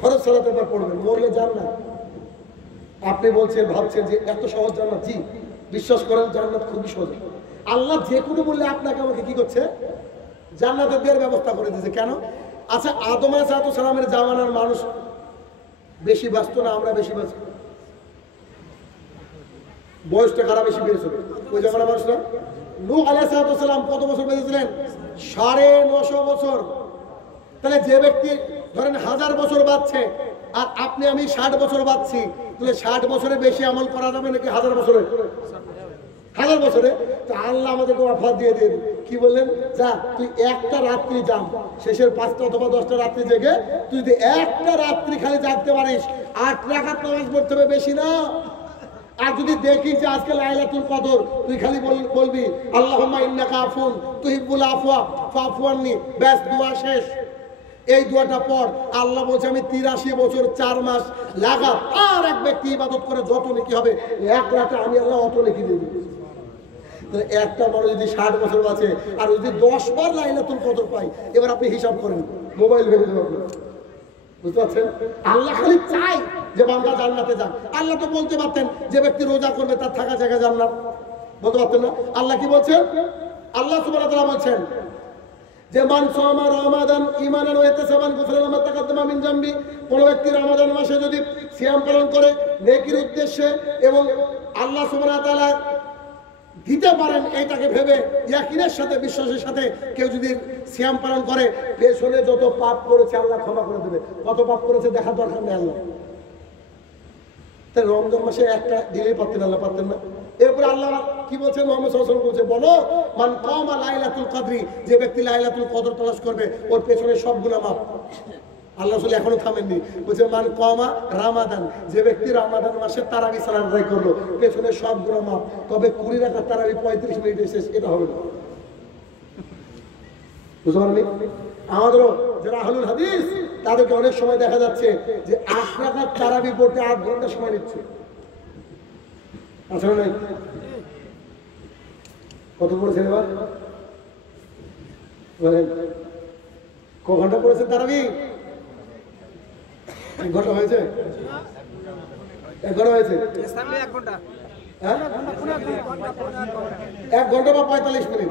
ফরজ সালাতের পর পড়বেন, মরলে জান্নাত। আপনি বলছেন ভাবছেন যে এত সহজ জান্নাত? জি, বিশ্বাস করেন জান্নাত খুবই সহজ। আল্লাহ যে কোনো বললে আপনাকে আমাকে কি করছে? জান্নাতের দেওয়ার ব্যবস্থা করে দিয়েছে। কেন? আচ্ছা, আদম আলাইহিস সালামের জামানার মানুষ বেশি বাঁচত না আমরা বেশি বাঁচি? বয়সটা কারা বেশি বেড়েছিল? ওই জামানার মানুষরা। নূহ আলাইহিস সালাম কত বছর বেঁচেছিলেন? 950 বছর। তাহলে যে ব্যক্তি ধরেন 1000 বছর বাঁচছে আর আপনি আমি 60 বছর বাঁচছি, তাহলে 60 বছরে বেশি আমল করা যাবে নাকি 1000 বছরে? 1000 বছরে। তো আল্লাহ আমাদেরকে অফার দিয়ে দেন, কি বললেন? যা তুই একটা রাত্রি যান, শেষের 5টা অথবা 10টা রাত্রি জেগে তুই যদি একটা রাত্রি খালি জাগতে পারিস, 8 রাকাত নামাজ পড়তে হবে, বেশি না। আর যদি দেখিস যে আজকে লাইলাতুল কদর, তুই খালি বলবি আল্লাহুম্মা ইন্নাকা আফুন তুহিব্বুল আফওয়া ফাফু আননি, ব্যাস দোয়া শেষ। এই দোয়াটা পড়। আল্লাহ বলছে আমি 83 বছর 4 মাস লাগাতার এক ব্যক্তি ইবাদত করে যত নেকি হবে, এক রাতে আমি আল্লাহ অত নেকি দেব। তাহলে একটা মানুষ যদি 60 বছর বাঁচে আর যদি 10 বার লাইলাতুল কদর পাই, এবার আপনি হিসাব করেন, মোবাইল ভেবে দেবেন। বুঝতে পারছেন? আল্লাহ খালি চাই যে বান্দা জান্নাতে যাক। আল্লাহ তো বলতে পারতেন যে ব্যক্তি রোজা করবে তার থাকা জায়গা জান্নাত, বলতে পারতেন না? আল্লাহ কি বলছেন? আল্লাহ সুবহানাহু ওয়া তাআলা বলছেন যে মান সামা রমাদান ঈমানান ওয়া ইহতিসাবান গুফিরা লাহু মা তাকাদ্দামা মিন যামবি। কোন ব্যক্তি রমাদান মাসে যদি সিয়াম পালন করে নেকির উদ্দেশ্যে এবং আল্লাহ সুবহানাহু ওয়া তাআলা দিতে পারেন এইটাকে ভেবে ইয়াকিনের সাথে, বিশ্বাসের সাথে কেউ যদি সিয়াম পালন করে, পেছনে যত পাপ করেছে আল্লাহ ক্ষমা করে দেবে। কত পাপ করেছে দেখার দরকার নেই আল্লাহ। তাই রমজান মাসে একটা দিলেই পারতেন আল্লাহ, পারতেন না? এরপরে আল্লাহ কি বলছেন? মুহাম্মদ সাল্লাল্লাহু আলাইহি ওয়াসাল্লাম বলছে, বলো মান কামা লাইলাতুল কদরি, যে ব্যক্তি লাইলাতুল কদর তালাশ করবে ওর পেছনে সব গুনাহ মাফ। আল্লাহ রাসূল এখনো থামেননি, বলছে মান কামা রামাদান, যে ব্যক্তি রমাদান মাসে তারাবি সালাত আদায় করলো পেছনে সব গুনাহ মাফ। তবে 20 রাকাত তারাবি 35 মিনিটে শেষ, এটা হবে না। বুঝতে পারলি? আমাদেরও যারা আহলুল হাদিস তাদেরকে অনেক সময় দেখা যাচ্ছে যে 8 রাকাত তারাবি পড়তে 8 ঘন্টা সময় নিচ্ছে। আসলে নাই কত পড়েছেন এবার বলেন? ক ঘন্টা পড়েছেন তারাবি? 1 ঘন্টা হয়েছে? 1 ঘন্টা হয়েছে? 1 ঘন্টা, 1 ঘন্টা বা 45 মিনিট।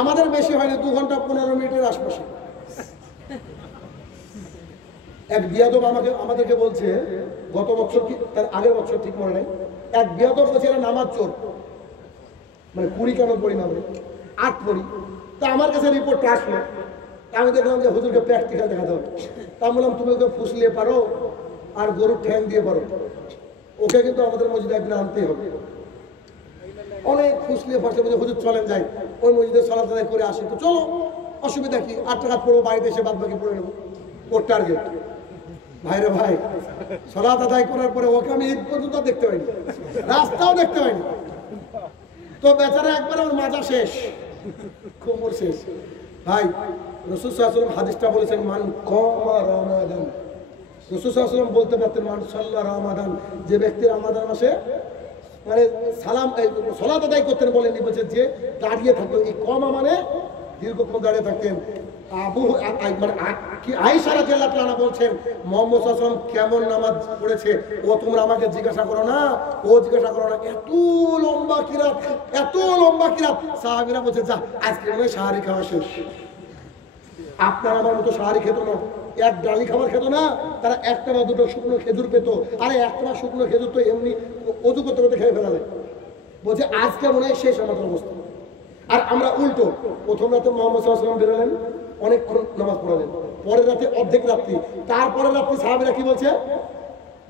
আমাদের বেশি হয়নি, 2 ঘন্টা 15 মিনিটের আশপাশে। এক বিয়াদব আমাদেরকে বলছে, গত বছর কি তার আগের বছর ঠিক মনে নেই, এক বিয়াদব বলছে এরা নামাজ চোর, মানে 20 কেন পড়ি না, 8 পড়ি। তা আমার কাছে রিপোর্টটা আসলো, আমি দেখলাম যে হুজুরকে প্র্যাকটিক্যাল দেখাতে হবে। তা বললাম তুমি ওকে ফুসলিয়ে পারো আর গরুর ঠ্যাং দিয়ে পারো, ওকে কিন্তু আমাদের মসজিদে একদিন আনতেই হবে। অনেক ফুসলিয়ে ফাসলে বলছে হুজুর চলেন যাই ওই মসজিদে সালাত আদায় করে আসি। তো চলো, অসুবিধা কি, 8 টাকা পড়বো, বাড়িতে এসে বাদ বাকি পড়ে নেবো, ওর টার্গেট। ভাইরে ভাই, সালাত আদায় করার পরে ওকে আমি ঈদ পর্যন্ত দেখতে পাইনি, রাস্তাও দেখতে পাইনি। তো বেচারা একবার ওর মাজা শেষ, কোমর শেষ। ভাই রাসূল সাল্লাল্লাহু আলাইহি ওয়াসাল্লাম হাদিসটা বলেছেন মান কামা রমাদান, রাসূল সাল্লাল্লাহু আলাইহি ওয়াসাল্লাম বলতে পারতেন মান সাল্লা রমাদান, যে ব্যক্তি রমাদান মাসে মানে সালাত আদায় করতেন বলেননি, বলছে যে দাঁড়িয়ে থাকতো। এই কমা মানে দীর্ঘক্ষণ দাঁড়িয়ে থাকতেন। আয়েশা রাদিয়াল্লাহু তাআলা বলছেন মুহাম্মদ সাল্লাল্লাহু আলাইহি ওয়াসাল্লাম কেমন নামাজ পড়েছে ও তোমরা আমাকে জিজ্ঞাসা করো না, ও জিজ্ঞাসা করো না। এত লম্বা কিরাত, এত লম্বা কিরাত। সাহাবীরা বলছে যা আজকে মনে হয় সাহারি খাওয়া শেষ। আপনার আমার মতো সাহারি খেত না, এক ডালি খাবার খেত না, তারা একটা বা দুটো শুকনো খেজুর পেত। আরে একটা বা শুকনো খেজুর তো এমনি অজু করতে করতে খেয়ে ফেলা যায়। বলছে আজকে মনে হয় শেষ আমাদের অবস্থা। আর আমরা উল্টো, প্রথম রাতে মুহাম্মদ সাল্লাল্লাহু আলাইহি ওয়াসাল্লাম বেরোলেন, অনেকক্ষণ নামাজ পড়ালেন, পরের রাতে অর্ধেক রাত্রি, তারপরের রাত্রি সাহাবীরা কি বলছে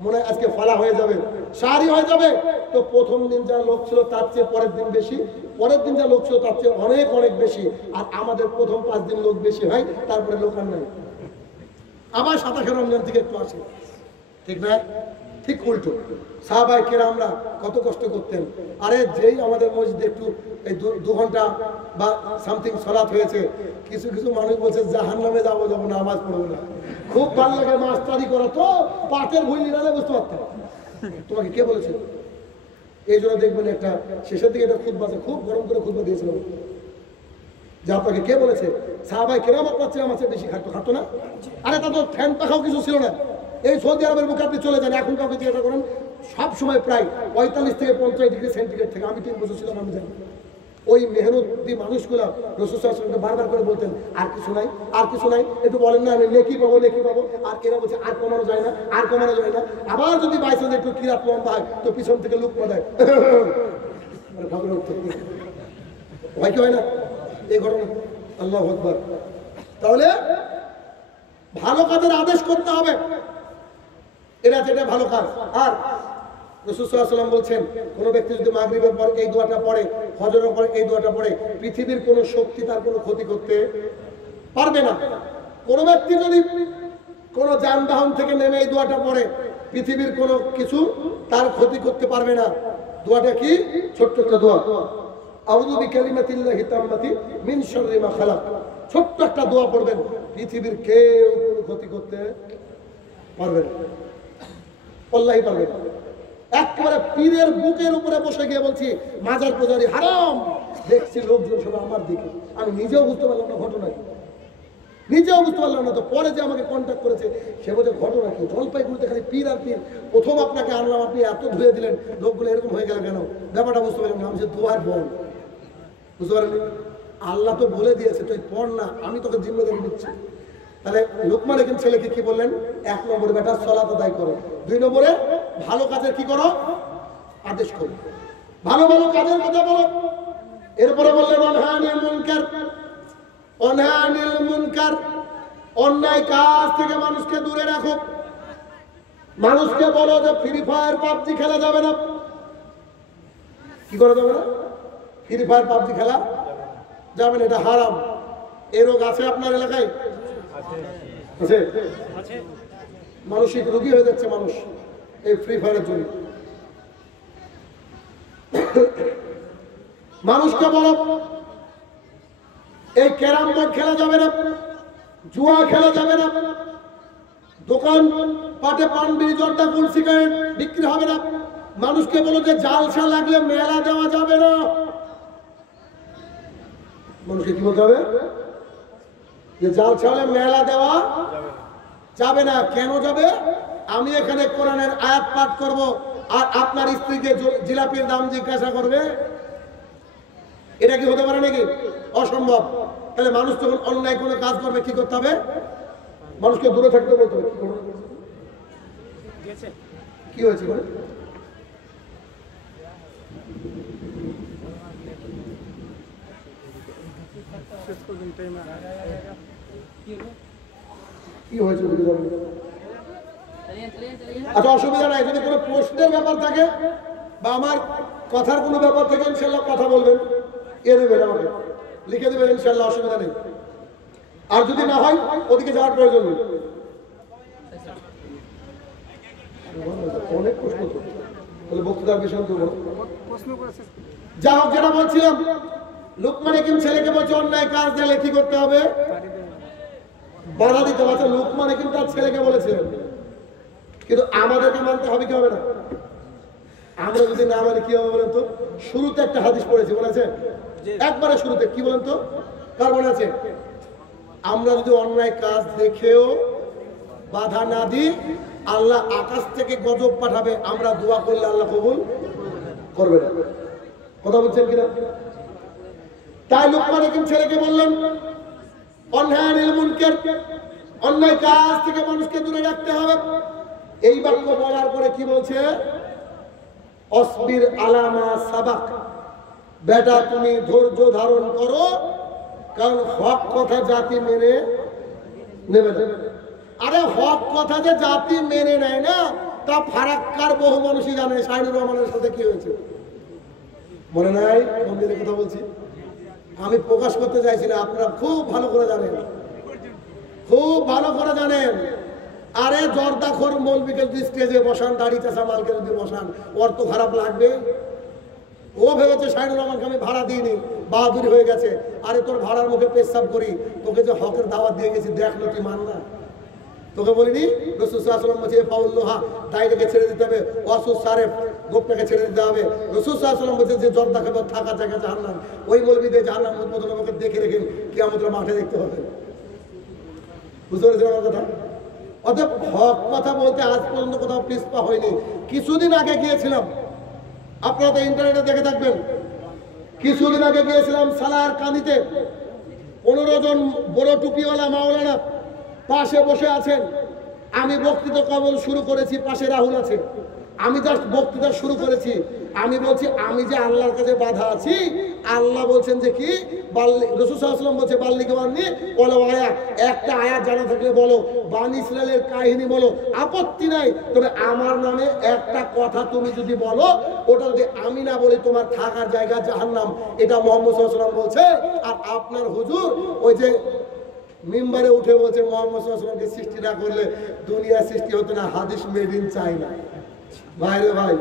মনে হয় আজকে ফালা হয়ে যাবে, সাহারি হয়ে যাবে। তো প্রথম দিন যা লোক ছিল তার চেয়ে পরের দিন বেশি, পরের দিন যা লোক ছিল তার চেয়ে অনেক অনেক বেশি। আর আমাদের প্রথম 5 দিন লোক বেশি হয়, তারপরে লোক আর নাই, আবার 27 রমজান থেকে একটু আসে, ঠিক না? ঠিক উল্টো। সাহাবায়ে কেরামরা কত কষ্ট করতেন। আরে যেই আমাদের মসজিদে একটু এই 2 ঘন্টা বা সামথিং সালাত হয়েছে, কিছু কিছু মানুষ বলছে জাহান্নামে যাবো, নামাজ পড়বো না। খুব ভালো লাগে মাস্টারি করা, তো পাটের ভুল নিরালে বুঝতে পারতাম। তোমাকে কে বলেছে? এই জন্য দেখবেন একটা শেষের দিকে একটা খুতবা আছে, খুব গরম করে খুতবা দিয়েছিল। যে আপনাকে কে বলেছে সাহাবায়ে কেরাম আপনার চেয়ে আমার চেয়ে বেশি খাটতো না? আরে তা তো ফ্যান পাখাও কিছু ছিল না। এই সৌদি আরবের বুকে আপনি চলে যান, এখন কাউকে জিজ্ঞাসা করেন, সব সময় প্রায় 45 থেকে 50 ডিগ্রি সেন্টিগ্রেড থেকে। আমি 3 বছর ছিলাম, আমি জানি। ওই মেহনতি মানুষগুলো রাসূল সাল্লাল্লাহু আলাইহি ওয়াসাল্লামকে বারবার করে বলতেন, আর কিছু নাই, আর কিছু নাই, একটু বলেন না, আমি নেকি পাবো, নেকি পাবো। আর এরা বলছে আর কমানো যায় না, আর কমানো যায় না। আবার যদি বাইসেন্স একটু কিরাত লম্বা হয় তো পিছন থেকে লুক দেয়, ভয় কি হয় না এই ঘটনা? আল্লাহু আকবার। তাহলে ভালো কাজের আদেশ করতে হবে, এরা যেটা ভালো কাজ। আর রাসূল সাল্লাল্লাহু আলাইহি ওয়াসাল্লাম বলছেন, কোন ব্যক্তি যদি মাগরিবের পর এই দোয়াটা পড়ে, ফজরের পর এই দোয়াটা পড়ে, পৃথিবীর কোন শক্তি তার কোনো ক্ষতি করতে পারবে না। কোন ব্যক্তি যদি কোন যানবাহন থেকে নেমে এই দোয়াটা পড়ে, পৃথিবীর কোনো কিছু তার ক্ষতি করতে পারবে না। দোয়াটা কি? ছোট্ট একটা দোয়া, আউযু বিকালিমাতিল্লাহি তাম্মাতি মিন শাররি মা খালাক। ছোট্ট একটা দোয়া পড়বেন, পৃথিবীর কেউ কোনো ক্ষতি করতে পারবে না, আল্লাহই পারবে না। একেবারে পীরের বুকের উপরে বসে গিয়ে বলছি, মাজার পূজারি হারাম। দেখছি লোকজন সবাই আমার দিকে, আমি নিজেও বুঝতে পারলাম না ঘটনা কি, নিজেও বুঝতে পারলাম না। তো পরে যে আমাকে কন্ট্যাক্ট করেছে সে বলছে ঘটনা কি? জলপাইগুড়িতে খালি পীর আর পীর, প্রথম আপনাকে আনলাম, আপনি এত ধুয়ে দিলেন, লোকগুলো এরকম হয়ে গেল কেন? ব্যাপারটা বুঝতে পারলাম না। আমি যে দোয়ার বল, বুঝতে পারেন? আল্লাহ তো বলে দিয়েছে তুই পড় না, আমি তোকে জিম্মেদারি দিচ্ছি। তাহলে লোকমান হাকিম ছেলেকে কি বললেন? 1 নম্বরে বেটা সালাত আদায় করো, 2 নম্বরে ভালো কাজের কি করো? আদেশ করো, ভালো ভালো কাজের কথা বলো। এরপরে বললেন অনহানিল মুনকার, অনহানিল মুনকার, অন্যায় কাজ থেকে মানুষকে দূরে রাখো। মানুষকে বলো যে ফ্রি ফায়ার পাবজি খেলা যাবে না। কি করা যাবে না? ফ্রি ফায়ার পাবজি খেলা যাবে না, এটা হারাম। এই রোগ আছে আপনার এলাকায়? আছে। মানসিক রোগী হয়ে যাচ্ছে মানুষ এই ফ্রি ফায়ারের জন্য। মানুষকে বলো এই ক্যারাম বোর্ড খেলা যাবে না, জুয়া খেলা যাবে না, দোকান পাটে পান বিড়ি জর্দা গুল সিগারেট বিক্রি হবে না। মানুষকে বলো যে জালসা লাগলে মেলা দেওয়া যাবে না। মানুষকে কি বলতে হবে? যে জালসা হলে মেলা দেওয়া যাবে না। কেন যাবে? আমি এখানে কোরআনের আয়াত পাঠ করব আর আপনার স্ত্রীকে জিলাপির দাম জিজ্ঞাসা করবে, এটা কি হতে পারে নাকি? অসম্ভব। তাহলে মানুষ যখন অন্যায় কোনো কাজ করবে কি করতে হবে? মানুষকে দূরে থাকতে বলতে হবে। কি হয়েছে? কি হয়েছে? আচ্ছা, অসুবিধা নাই। যদি কোনো প্রশ্নের ব্যাপার থাকে বা আমার কথার কোনো ব্যাপার থাকে ইনশাল্লাহ কথা বলবেন, দেবেন আমাকে, লিখে দেবেন, ইনশাল্লাহ অসুবিধা নেই। আর যদি না হয় ওদিকে যাওয়ার প্রয়োজন নেই। অনেক প্রশ্ন তো, তাহলে বক্তৃতার বিষয় তো যা হোক, যেটা বলছিলাম, লোকমান হাকিম ছেলেকে বলছে অন্যায় কাজ দিলে কি করতে হবে? বাধা দিতে হবে। লোকমান হাকিম তার ছেলেকে বলেছিলেন, কিন্তু আমাদেরকে মানতে হবে কি হবে না? আমরা যদি না মানে কি হবে বলেন তো? শুরুতে একটা হাদিস পড়েছি, বলেছে একবারে শুরুতে, কি বলেন তো? কার মনে আছে? আমরা যদি অন্যায় কাজ দেখেও বাধা না দিই, আল্লাহ আকাশ থেকে গজব পাঠাবে। আমরা দোয়া করলে আল্লাহ কবুল করবে না। কথা বলছেন কিনা? তাই লোকমান হাকিম ছেলেকে বললেন অনহানিল মুনকার, অন্যায় কাজ থেকে মানুষকে দূরে রাখতে হবে। এই বাক্য বলার পরে কি বলছে? অসবির আলামা সাবাক, বেটা তুমি ধৈর্য ধারণ করো, কারণ হক কথা জাতি মেনে নেবে না। আরে হক কথা যে জাতি মেনে নেয় না, তা ফারাক্কার বহু মানুষই জানে। শাহিনুর রহমানের সাথে কি হয়েছে মনে নাই? মন্দিরের কথা বলছি, আমি প্রকাশ করতে চাইছি না, আপনারা খুব ভালো করে জানেন, খুব ভালো করে জানেন। আরে জর্দাখোর মৌলবীকে যদি স্টেজে বসান, দাড়ি চাষা মালকে যদি বসান, ওর তো খারাপ লাগবে। ও ভেবেছে শাহিনুর রহমানকে আমি ভাড়া দিইনি, বাহাদুরি হয়ে গেছে। আরে তোর ভাড়ার মুখে পেশাব করি, তোকে যে হকের দাওয়াত দিয়ে গেছি, দেখলো তুই মান না? তোকে বলিনি রাসূল সাল্লাল্লাহু আলাইহি ওয়াসাল্লাম বলছে ফাউল্লাহা দায়টাকে ছেড়ে দিতে হবে, ওয়াসুস সারেফ গোপটাকে ছেড়ে দিতে হবে। রাসূল সাল্লাল্লাহু আলাইহি ওয়াসাল্লাম বলছে যে জর্দা খাবে থাকা জায়গা জাহান্নাম, ওই মৌলবীদের জাহান্নাম উদ্বোধন আমাকে দেখে রেখেন কিয়ামতের মাঠে দেখতে হবে। বুঝতে পেরেছেন আমার কথা? অতএব হক কথা বলতে আজ পর্যন্ত কোথাও পিছপা হয়নি। কিছুদিন আগে গিয়েছিলাম, আপনারা তো ইন্টারনেটে দেখে থাকবেন, কিছুদিন আগে গিয়েছিলাম সালার কান্দিতে। 15 জন বড় টুপিওয়ালা মাওলানা পাশে বসে আছেন। আমি বক্তৃতা কেবল শুরু করেছি, পাশে রাহুল আছে। আমি জাস্ট বক্তৃতা শুরু করেছি। আমি বলছি আমি যে আল্লাহর কাছে বাধা আছি, আল্লাহ বলছেন যে কি রাসূল সাল্লাল্লাহু আলাইহি ওয়াসাল্লাম বলছে বাল্লিকে বান্নি বলো আয়াত, একটা আয়াত জানা থাকলে বলো, বানি ইসরাইলের কাহিনী বলো, আপত্তি নাই। তবে আমার নামে একটা কথা তুমি যদি বলো, ওটা যদি আমি না বলি তোমার থাকার জায়গা জাহান্নাম, এটা মুহাম্মদ সাল্লাল্লাহু আলাইহি ওয়াসাল্লাম বলছে। আর আপনার হুজুর ওই যে মিম্বারে উঠে বলছে মুহাম্মদ সাল্লাল্লাহু আলাইহি ওয়াসাল্লামকে সৃষ্টি না করলে দুনিয়া সৃষ্টি হতো না, হাদিস মেড ইন চায়না। ভাই রে ভাই,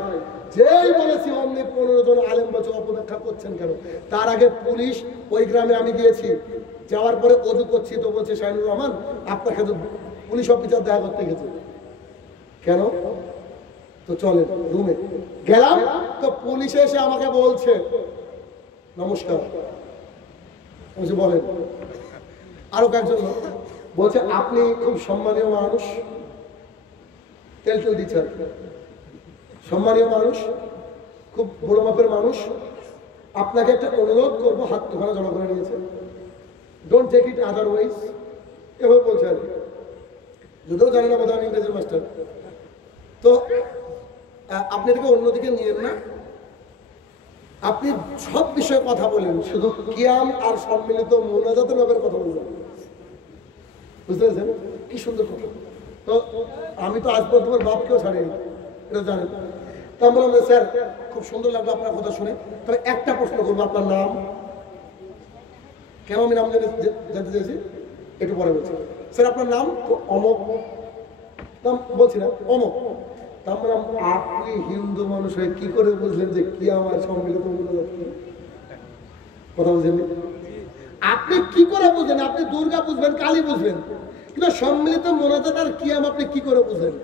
যেই বলেছি অমনি 15 জন আলেম বলছে অপব্যাখ্যা করছেন কেন? তার আগে পুলিশ, ওই গ্রামে আমি গিয়েছি, যাওয়ার পরে অজু করছি তো বলছে শাহিনুর রহমান আপনার সাথে পুলিশ অফিসার দেখা করতে গেছে। কেন? তো চলেন রুমে গেলাম, তো পুলিশ এসে আমাকে বলছে নমস্কার, বলছে বলেন। আরো কয়েকজন বলছে আপনি খুব সম্মানীয় মানুষ, তেল দিচ্ছেন, সম্মানীয় মানুষ, খুব বড় মাপের মানুষ, আপনাকে একটা অনুরোধ করবো, হাত দুখানা জমা করে নিয়েছে, ডোন্ট টেক ইট আদারওয়াইজ, এভাবে বলছে আর কি। যদিও জানি না বোধ হয় ইংরেজির মাস্টার। তো আপনি এটাকে অন্যদিকে নিয়েন না, আপনি সব বিষয়ে কথা বলেন, শুধু কিয়াম আর সম্মিলিত মোনাজাতের ব্যাপারে কথা বলবেন। বুঝতে পেরেছেন? কি সুন্দর কথা। তো আমি তো আজ পর্যন্ত তোমার বাপকেও ছাড়িনি, এটা জানেন। তা আমি বললাম স্যার খুব সুন্দর লাগলো আপনার কথা শুনে, তবে একটা প্রশ্ন করবো, আপনার নাম? কেন আমি নাম জানতে চাইছি একটু পরে বলছি। স্যার আপনার নাম? অমক। নাম বলছি না, অমক। তা বললাম আপনি হিন্দু মানুষ হয়ে কি করে বুঝলেন যে কি আমার সম্মিলিত কথা বুঝলেন? আপনি কি করে বুঝলেন? আপনি দুর্গা বুঝবেন, কালী বুঝবেন, কিন্তু সম্মিলিত মোনাজাত আর কিয়াম আপনি কি করে বুঝলেন?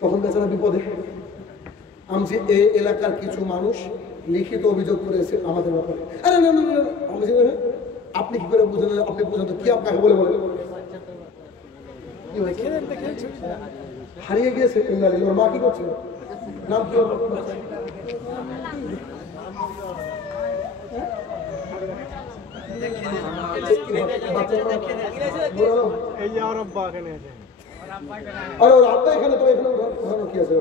তখন বেচারা বিপদে। আমি এই এলাকার কিছু মানুষ লিখিত অভিযোগ করেছে আমাদের ব্যাপারে। আরে না না না, আমি আপনি কি করে বুঝলেন? আপনি বুঝেন তো কিয়াম কাকে বলে বলে হারিয়ে গিয়েছে। ওর মা কি করছে? নাম কি? আরে ওর আব্বা এখানে, তো এখানে কি আছে?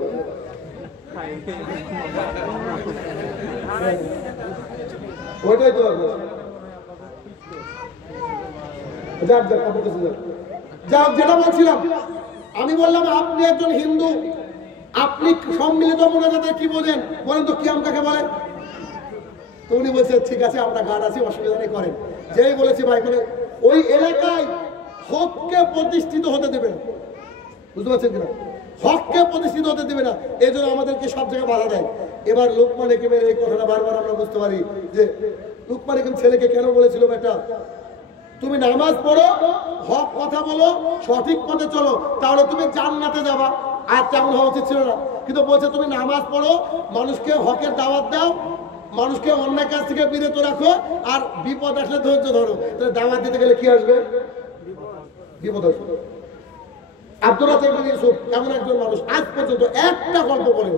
ওইটাই তো যাক যাক, যাক যেটা বলছিলাম, আমি বললাম আপনি একজন হিন্দু, আপনি সম্মিলিত মোনাজাতে কি বোঝেন বলেন তো, কিয়াম কাকে বলে? তো উনি বলছে ঠিক আছে আমরা গার্ড আছি, অসুবিধা নেই করেন। যেই বলেছি ভাই মানে ওই এলাকায় হককে প্রতিষ্ঠিত হতে দেবে না, বুঝতে পারছেন কিনা? হককে প্রতিষ্ঠিত হতে দেবে না, এই জন্য আমাদেরকে সব জায়গায় বাধা দেয়। এবার লোকমান হাকিমের এই কথাটা বারবার আমরা বুঝতে পারি যে লোকমান হাকিম ছেলেকে কেন বলেছিল বেটা তুমি নামাজ পড়ো, হক কথা বলো, সঠিক পথে চলো, তাহলে তুমি জান্নাতে যাবা। আর তেমন হওয়া উচিত ছিল না, কিন্তু বলছে তুমি নামাজ পড়ো, মানুষকে হকের দাওয়াত দাও, মানুষকে অন্যায় কাজ থেকে বিরত রাখো, আর বিপদ আসলে ধৈর্য ধরো। তাহলে দাওয়াত দিতে গেলে কি আসবে? বিপদ আসবে। আব্দুর রাজ্জাক বিন ইউসুফ এমন একজন মানুষ আজ পর্যন্ত একটা গল্প বলেন,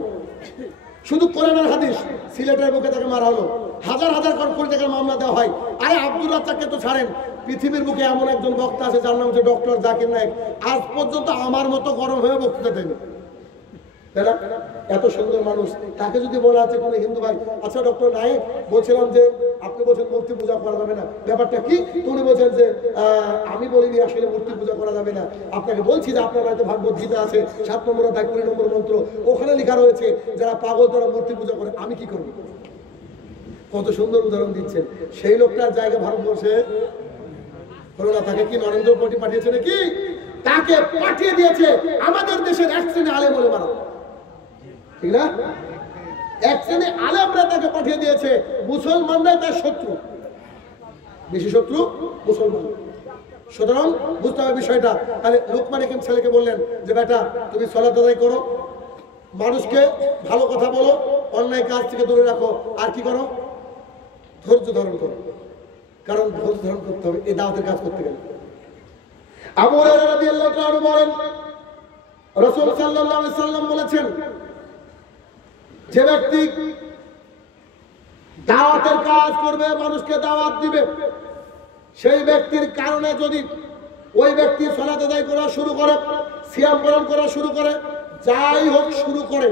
শুধু কোরআন আর হাদিস। সিলেটের বুকে তাকে মারা হলো, হাজার হাজার কোটি টাকার মামলা দেওয়া হয়। আরে আব্দুর রাজ্জাককে তো ছাড়েন, পৃথিবীর বুকে এমন একজন বক্তা আছে যার নাম হচ্ছে ডক্টর জাকির নায়েক, আজ পর্যন্ত আমার মতো গরম হয়ে বক্তৃতা দেয়নি, তাই না? এত সুন্দর মানুষ, তাকে যদি বলা আছে কোনো হিন্দু ভাই, আচ্ছা ডক্টর নায়েক বলছিলাম যে আপনি বলছেন মূর্তি পূজা করা যাবে না, ব্যাপারটা কি? উনি বলছেন যে আমি বলিনি আসলে মূর্তি পূজা করা যাবে না, আপনাকে বলছি যে আপনার বাড়িতে ভাগবত গীতা আছে 7 নম্বর অধ্যায় 20 নম্বর মন্ত্র, ওখানে লেখা রয়েছে যারা পাগল তারা মূর্তি পূজা করে, আমি কি করব? কত সুন্দর উদাহরণ দিচ্ছেন। সেই লোকটার জায়গা ভারতবর্ষে হলো না। তাকে কি নরেন্দ্র মোদী পাঠিয়েছে নাকি? তাকে পাঠিয়ে দিয়েছে আমাদের দেশের এক শ্রেণী আলেম বলে মারা, ঠিক না? এক শ্রেণী আলেমরা তাকে পাঠিয়ে দিয়েছে, মুসলমানরাই তার শত্রু, বেশি শত্রু মুসলমান। সুতরাং বুঝতে হবে বিষয়টা। তাহলে লোকমান হাকিম ছেলেকে বললেন যে বেটা তুমি সালাত আদায় করো, মানুষকে ভালো কথা বলো, অন্যায় কাজ থেকে দূরে রাখো, আর কি করো? ধৈর্য ধারণ করো, কারণ ধৈর্য ধারণ করতে হবে এই দাওয়াতের কাজ করতে গেলে। আবু হুরায়রা রাদিয়াল্লাহু তাআলা বলেন রাসূল সাল্লাল্লাহু আলাইহি সাল্লাম বলেছেন, যে ব্যক্তি দাওয়াতের কাজ করবে, মানুষকে দাওয়াত দিবে, সেই ব্যক্তির কারণে যদি ওই ব্যক্তি সালাত আদায় করা শুরু করে, সিয়াম পালন করা শুরু করে, যাই হোক শুরু করে,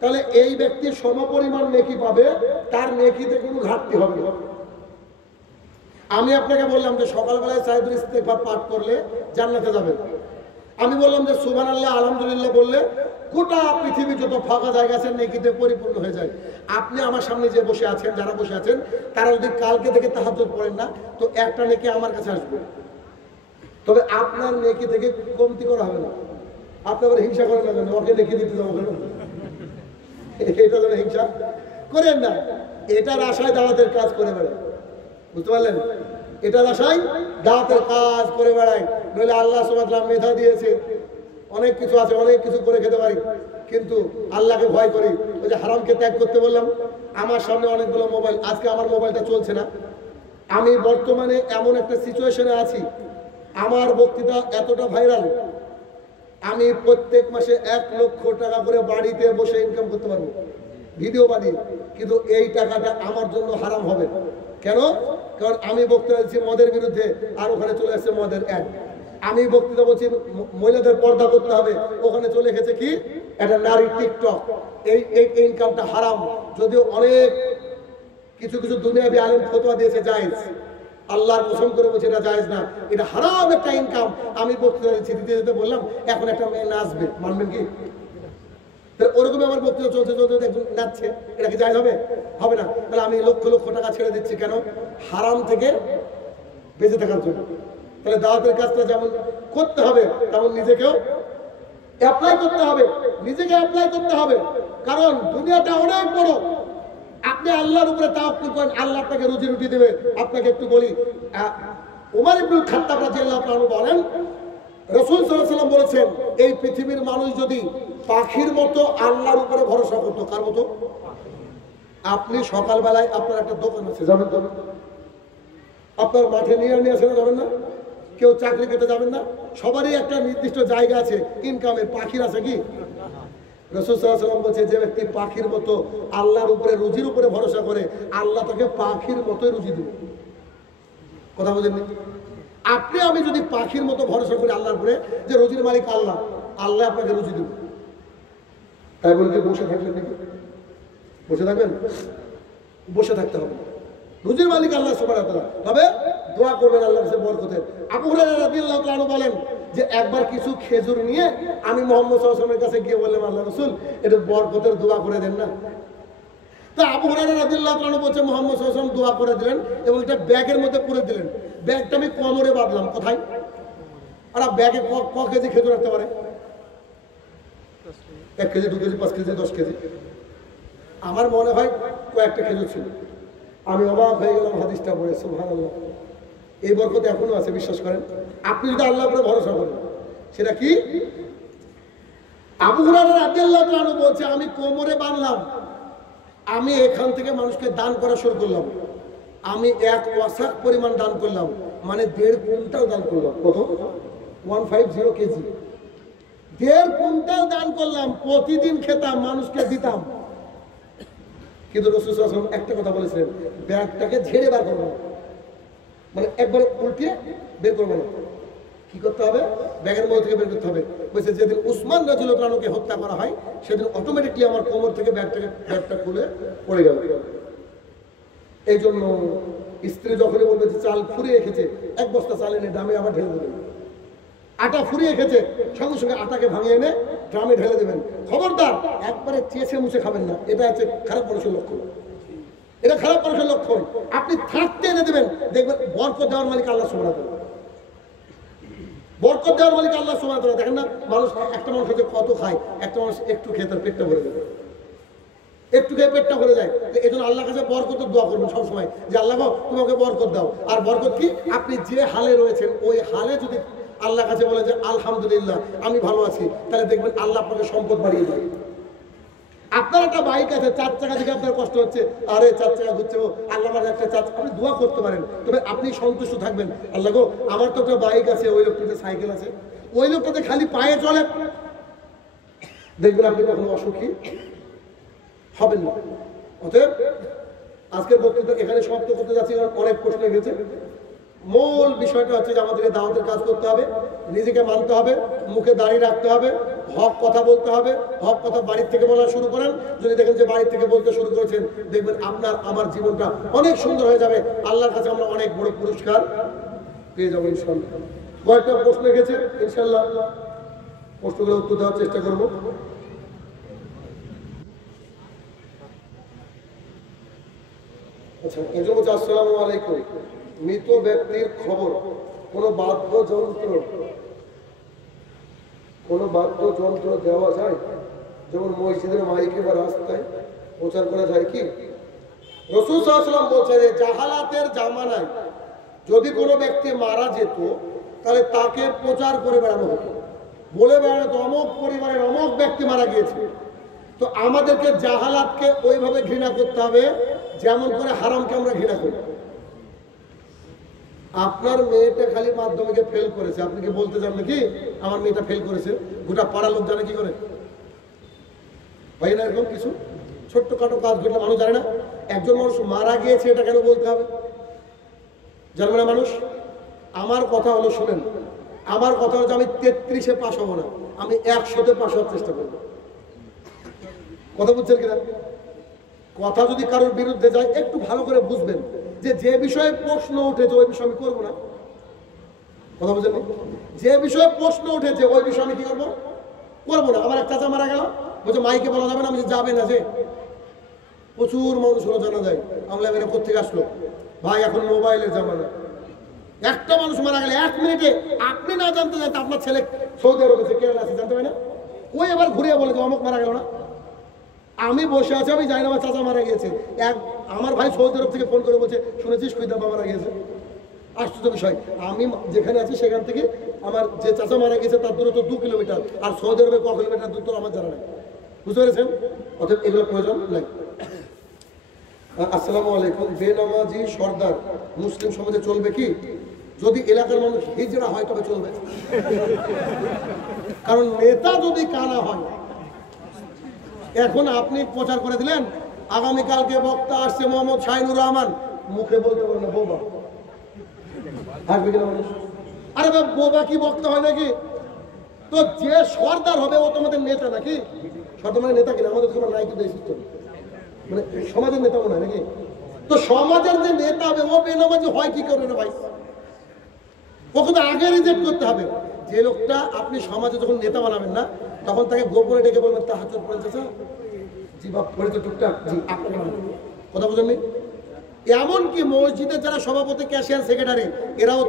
তাহলে এই ব্যক্তি সমপরিমাণ নেকি পাবে, তার নেকিতে কোনো ঘাটতি হবে না। আমি আপনাকে বললাম যে সকালবেলায় সাইদুল ইস্তেগফার পাঠ করলে জান্নাতে যাবেন। আমি বললাম যে সুবহানাল্লাহ আলহামদুলিল্লাহ বললে গোটা পৃথিবী যত ফাঁকা জায়গা আছে নেকিতে পরিপূর্ণ হয়ে যায়। আপনি আমার সামনে যে বসে আছেন, যারা বসে আছেন, তারা যদি কালকে থেকে তাহাজ্জুদ পড়েন না, তো একটা নেকি আমার কাছে আসবে, তবে আপনার নেকি থেকে কমতি করা হবে না। আপনি আবার হিংসা করেন না কেন? ওকে নেকি দিতে যাবো কেন? এটা যেন হিংসা করেন না। এটার আশায় দাওয়াতের কাজ করে বেড়ায়, বুঝতে পারলেন? এটার আশায় দাওয়াতের কাজ করে বেড়ায়। নইলে আল্লাহ সুবহানাহু ওয়া তাআলা মেধা দিয়েছে, অনেক কিছু আছে, অনেক কিছু করে খেতে পারি, কিন্তু আল্লাহকে ভয় করি। ওই যে হারামকে ত্যাগ করতে বললাম, আমার সামনে অনেকগুলো মোবাইল, আজকে আমার মোবাইলটা চলছে না। আমি বর্তমানে এমন একটা সিচুয়েশনে আছি, আমার বক্তৃতা এতটা ভাইরাল, আমি প্রত্যেক মাসে 1 লক্ষ টাকা করে বাড়িতে বসে ইনকাম করতে পারবো ভিডিও বানিয়ে, কিন্তু এই টাকাটা আমার জন্য হারাম হবে। কেন? কারণ আমি বক্তৃতা দিচ্ছি মদের বিরুদ্ধে, আর ওখানে চলে আসছে মদের অ্যাড। আমি বক্তৃতা বলছি মহিলাদের পর্দা করতে হবে, ওখানে চলে গেছে কি একটা নারী টিকটক। এই ইনকামটা হারাম, যদিও অনেক কিছু কিছু দুনিয়াবি আলেম ফতোয়া দিয়েছে জায়েজ। আল্লাহর কসম করে বলছে এটা জায়েজ না, এটা হারাম একটা ইনকাম। আমি বক্তৃতা দিচ্ছি, দিতে দিতে বললাম এখন একটা মেয়ে নাচবে, মানবেন কি? ওরকম আমার বক্তৃতা চলছে চলতে একজন নাচছে, এটা কি জায়েজ হবে? হবে না। তাহলে আমি লক্ষ লক্ষ টাকা ছেড়ে দিচ্ছি কেন? হারাম থেকে বেঁচে থাকার জন্য। তাহলে দাওয়াতের কাজটা যেমন করতে হবে, তেমন নিজেকেও অ্যাপ্লাই করতে হবে, নিজেকে অ্যাপ্লাই করতে হবে। কারণ দুনিয়াটা অনেক বড়। আপনি আল্লাহর উপরে তাওয়াক্কুল করেন, আল্লাহ আপনাকে রুজি রুটি দেবে। আপনাকে একটু বলি, ওমর ইবনুল খাত্তাব রাদিয়াল্লাহু তাআলা বলেন, রাসূল সাল্লাল্লাহু আলাইহি ওয়াসাল্লাম বলেছেন, এই পৃথিবীর মানুষ যদি পাখির মতো আল্লাহর উপরে ভরসা করতো, কার মতো? আপনি সকালবেলায় আপনার একটা দোকান আছে, যাবেন তো? আপনার মাঠে নিয়ে আসে না, যাবেন না? কেউ চাকরি পেতে যাবেন না? সবারই একটা নির্দিষ্ট জায়গা আছে ইনকামের। পাখির আছে কি? রাসূল সাল্লাল্লাহু আলাইহি ওয়াসাল্লাম বলেছে, যে ব্যক্তি পাখির মতো আল্লাহর উপরে রুজির উপরে ভরসা করে, আল্লাহ তাকে পাখির মতোই রুজি দেবে। কথা বুঝেননি? আপনি আমি যদি পাখির মতো ভরসা করি আল্লাহর উপরে, যে রুজির মালিক আল্লাহ, আল্লাহ আপনাকে রুজি দেবে, তাই বলে কি বসে থাকবেন নাকি? বসে থাকবেন? বসে থাকতে হবে। রুজির মালিক আল্লাহ সুবহানাহু ওয়া তাআলা, তবে দোয়া করবেন আল্লাহর কাছে বরকতের। আবু হুরায়রা রাদিয়াল্লাহু তাআলা বলেন যে একবার কিছু খেজুর নিয়ে আমি মুহাম্মদ সাল্লাল্লাহু আলাইহি ওয়াসাল্লামের কাছে গিয়ে বললাম, আল্লাহ রাসূল একটু বরকতের দোয়া করে দেন না। তো আবু হুরায়রা রাদিয়াল্লাহু তাআলা বলছে মুহাম্মদ সাল্লাল্লাহু আলাইহি ওয়াসাল্লাম দোয়া করে দিলেন এবং এটা ব্যাগের মধ্যে পুরে দিলেন। ব্যাগটা আমি কোমরে বাঁধলাম। কোথায়? আর ব্যাগে ক কেজি খেজুর রাখতে পারে? 1 কেজি, 2 কেজি, 5 কেজি, 10 কেজি। আমার মনে হয় কয়েকটা খেজুর ছিল। আমি অবাক হয়ে গেলাম হাদিসটা পড়ে। সুবহানাল্লাহ, এই বরকত এখনো আছে, বিশ্বাস করেন। আপনি যদি আল্লাহর উপরে ভরসা করেন, সেটা কি? আবু হুরায়রা রাদিয়াল্লাহু তাআলা বলছে, আমি কোমরে বাঁধলাম, আমি এখান থেকে মানুষকে দান করা শুরু করলাম। আমি 1 ওয়াসাক পরিমাণ দান করলাম, মানে 1.5 কুইন্টাল দান করলাম। কত? 150 কেজি। 1.5 কুইন্টাল দান করলাম, প্রতিদিন খেতাম, মানুষকে দিতাম। কিন্তু রাসূল সাল্লাল্লাহু আলাইহি ওয়াসাল্লাম একটা কথা বলেছিলেন, ব্যাগটাকে ঝেড়ে বার করবো না, মানে একবারে উল্টিয়ে বের করবো না। কি করতে হবে? ব্যাগের মধ্যে থেকে বের করতে হবে। বলছে যেদিন উসমান রাদিয়াল্লাহু তাআলাকে হত্যা করা হয়, সেদিন অটোমেটিকলি আমার কোমর থেকে ব্যাগটা খুলে পড়ে গেল। এই জন্য স্ত্রী যখনই বলবে যে চাল ফুরিয়ে খেছে, 1 বস্তা চাল এনে ড্রামে আবার ঢেলে দেবেন। আটা ফুরিয়ে খেছে, সঙ্গে সঙ্গে আটাকে ভাঙিয়ে এনে ড্রামে ঢেলে দেবেন। খবরদার একবারে চেঁচে মুছে খাবেন না, এটা হচ্ছে খারাপ মানুষের লক্ষণ। এটা খারাপ মানুষের লক্ষণ। আপনি থাকতে এনে দেবেন, দেখবেন বরকত দেওয়ার মালিক আল্লাহ সুবহানাহু ওয়া তাআলা। বরকত দেওয়ার মালিক আল্লাহ সুবহানাহু ওয়া তাআলা। দেখেন না, মানুষ একটা মানুষ হচ্ছে কত খায়, একটা মানুষ একটু খেয়ে তার পেটটা ভরে দেবে। একটু খেয়ে পেটটা ভরে যায়। এই জন্য আল্লাহর কাছে বরকতের দোয়া করবেন সবসময়, যে আল্লাহ গো তুমি আমাকে বরকত দাও। আর বরকত কি? আপনি যে হালে রয়েছেন ওই হালে যদি আল্লাহর কাছে বলে যে আলহামদুলিল্লাহ আমি ভালো আছি, তাহলে দেখবেন আল্লাহ আপনাকে সম্পদ বাড়িয়ে দেয়। আপনার একটা বাইক আছে, 4 চাকা থেকে আপনার কষ্ট হচ্ছে, আরে 4 চাকা ঘুরছে, ও আল্লাহ আমার একটা 4, আপনি দোয়া করতে পারেন, তবে আপনি সন্তুষ্ট থাকবেন। আল্লাহ গো আমার তো একটা বাইক আছে, ওই লোকটাতে সাইকেল আছে, ওই লোকটাতে খালি পায়ে চলে, দেখবেন আপনি কখনো অসুখী হবেন না। অতএব আজকের বক্তব্য এখানে সমাপ্ত করতে যাচ্ছি, কারণ অনেক প্রশ্ন গেছে। মূল বিষয়টা হচ্ছে যে আমাদেরকে দাওয়াতের কাজ করতে হবে, নিজেকে মানতে হবে, মুখে দাঁড়িয়ে রাখতে হবে, হক কথা বলতে হবে। হক কথা বাড়ির থেকে বলা শুরু করেন, যদি দেখেন যে বাড়ির থেকে বলতে শুরু করেছেন, দেখবেন আপনার আমার জীবনটা অনেক সুন্দর হয়ে যাবে। আল্লাহর কাছে আমরা অনেক বড় পুরস্কার পেয়ে যাবো ইনশাআল্লাহ। কয়েকটা প্রশ্ন গেছে, ইনশাআল্লাহ প্রশ্নগুলো উত্তর দেওয়ার চেষ্টা করবো। আচ্ছা, একজন বলছে আসসালামু আলাইকুম, মৃত ব্যক্তির খবর কোনো বাদ্যযন্ত্র দেওয়া যায়, যেমন মসজিদের মাইকে বা রাস্তায় প্রচার করা যায় কি? রাসূল সাল্লাল্লাহু আলাইহি ওয়াসাল্লাম বলছেন যে জাহালাতের জামানায় যদি কোনো ব্যক্তি মারা যেত, তাহলে তাকে প্রচার করে বেড়ানো হতো, বলে বেড়ানো অমুক পরিবারের অমুক ব্যক্তি মারা গিয়েছে। তো আমাদেরকে জাহালাতকে ওইভাবে ঘৃণা করতে হবে যেমন করে হারামকে আমরা ঘৃণা করি। আপনার মেয়েটা খালি মাধ্যমিকে ফেল করেছে, আপনি কি বলতে চান নাকি আমার মেয়েটা ফেল করেছে? গোটা পাড়ার লোক জানে কি করে? হয় না এরকম কিছু ছোট্টখাটো কাজ ঘটলে মানুষ জানে না? একজন মানুষ মারা গিয়েছে এটা কেন বলতে হবে? জানবে না মানুষ? আমার কথা হলো, শোনেন, আমার কথা হলো যে আমি 33-এ পাশ হবো না, আমি 100-তে পাশ হওয়ার চেষ্টা করবো। কথা বুঝছেন কিনা? কথা যদি কারোর বিরুদ্ধে যায় একটু ভালো করে বুঝবেন যে যে বিষয়ে প্রশ্ন উঠেছে ওই বিষয়ে আমি করবো না। কথা বুঝলেন? যে বিষয়ে প্রশ্ন উঠেছে ওই বিষয়ে আমি কি করবো? করবো না। আমার এক চাচা মারা গেল, বলছে মাইকে বলা যাবে না, আমি যাবে না, যে প্রচুর মানুষ হলো জানা যায়। আমরা এরা কোথেকে আসলো? ভাই এখন মোবাইলের জামানা, একটা মানুষ মারা গেলে 1 মিনিটে আপনি না জানতে জানতে আপনার ছেলে সৌদি আরব আছে, কেরালা আছে, জানতে পারে না, ওই এবার ঘুরিয়ে বলে যে অমুক মারা গেল না। আমি বসে আছি, আমি জানি না আমার চাচা মারা গিয়েছে, আমার ভাই সৌদি আরব থেকে ফোন করে বলছে শুনেছিস খুইদাব্বা মারা গিয়েছে। আশ্চর্য বিষয়, আমি যেখানে আছি সেখান থেকে আমার যে চাচা মারা গিয়েছে তার দূরত্ব 2 কিলোমিটার, আর সৌদি আরবে ক কিলোমিটার দূরত্ব আমার জানা নেই। বুঝতে পেরেছেন? অতএব এগুলো প্রয়োজন নাই। আসসালামু আলাইকুম, বেনামাজি সর্দার মুসলিম সমাজে চলবে কি? যদি এলাকার মানুষ হিজড়া হয় তবে চলবে, কারণ নেতা যদি কানা হয়। এখন আপনি প্রচার করে দিলেন আগামীকালকে বক্তা আসছে মোহাম্মদ শাহিনুর রহমান, মুখে বলতে পারেন না বোবা, হাসবে কিনা মানুষ? আরে ভাই বোবা কি বক্তা হয় নাকি? তো যে সর্দার হবে ও তোমাদের নেতা নাকি? সর্দার মানে নেতা কিনা? আমাদের তোমার নাই কিন্তু এই সিস্টেম, মানে সমাজের নেতা মনে হয় নাকি? তো সমাজের যে নেতা হবে ও বেনামাজি হয় কি করবে না ভাই? ওকে তো আগে রিজেক্ট করতে হবে। যে লোকটা আপনি সমাজে যখন নেতা বানাবেন না, তখন তাকে গোপনে ডেকে বলবেন তাহাজ্জুদ পড়েন চাচা, জি বাপ পড়েছে টুকটাক, জি আপনাকে কথা বুঝেন নি? এমনকি মসজিদের যারা সভাপতি, ক্যাশিয়ার, সেক্রেটারি, এরাও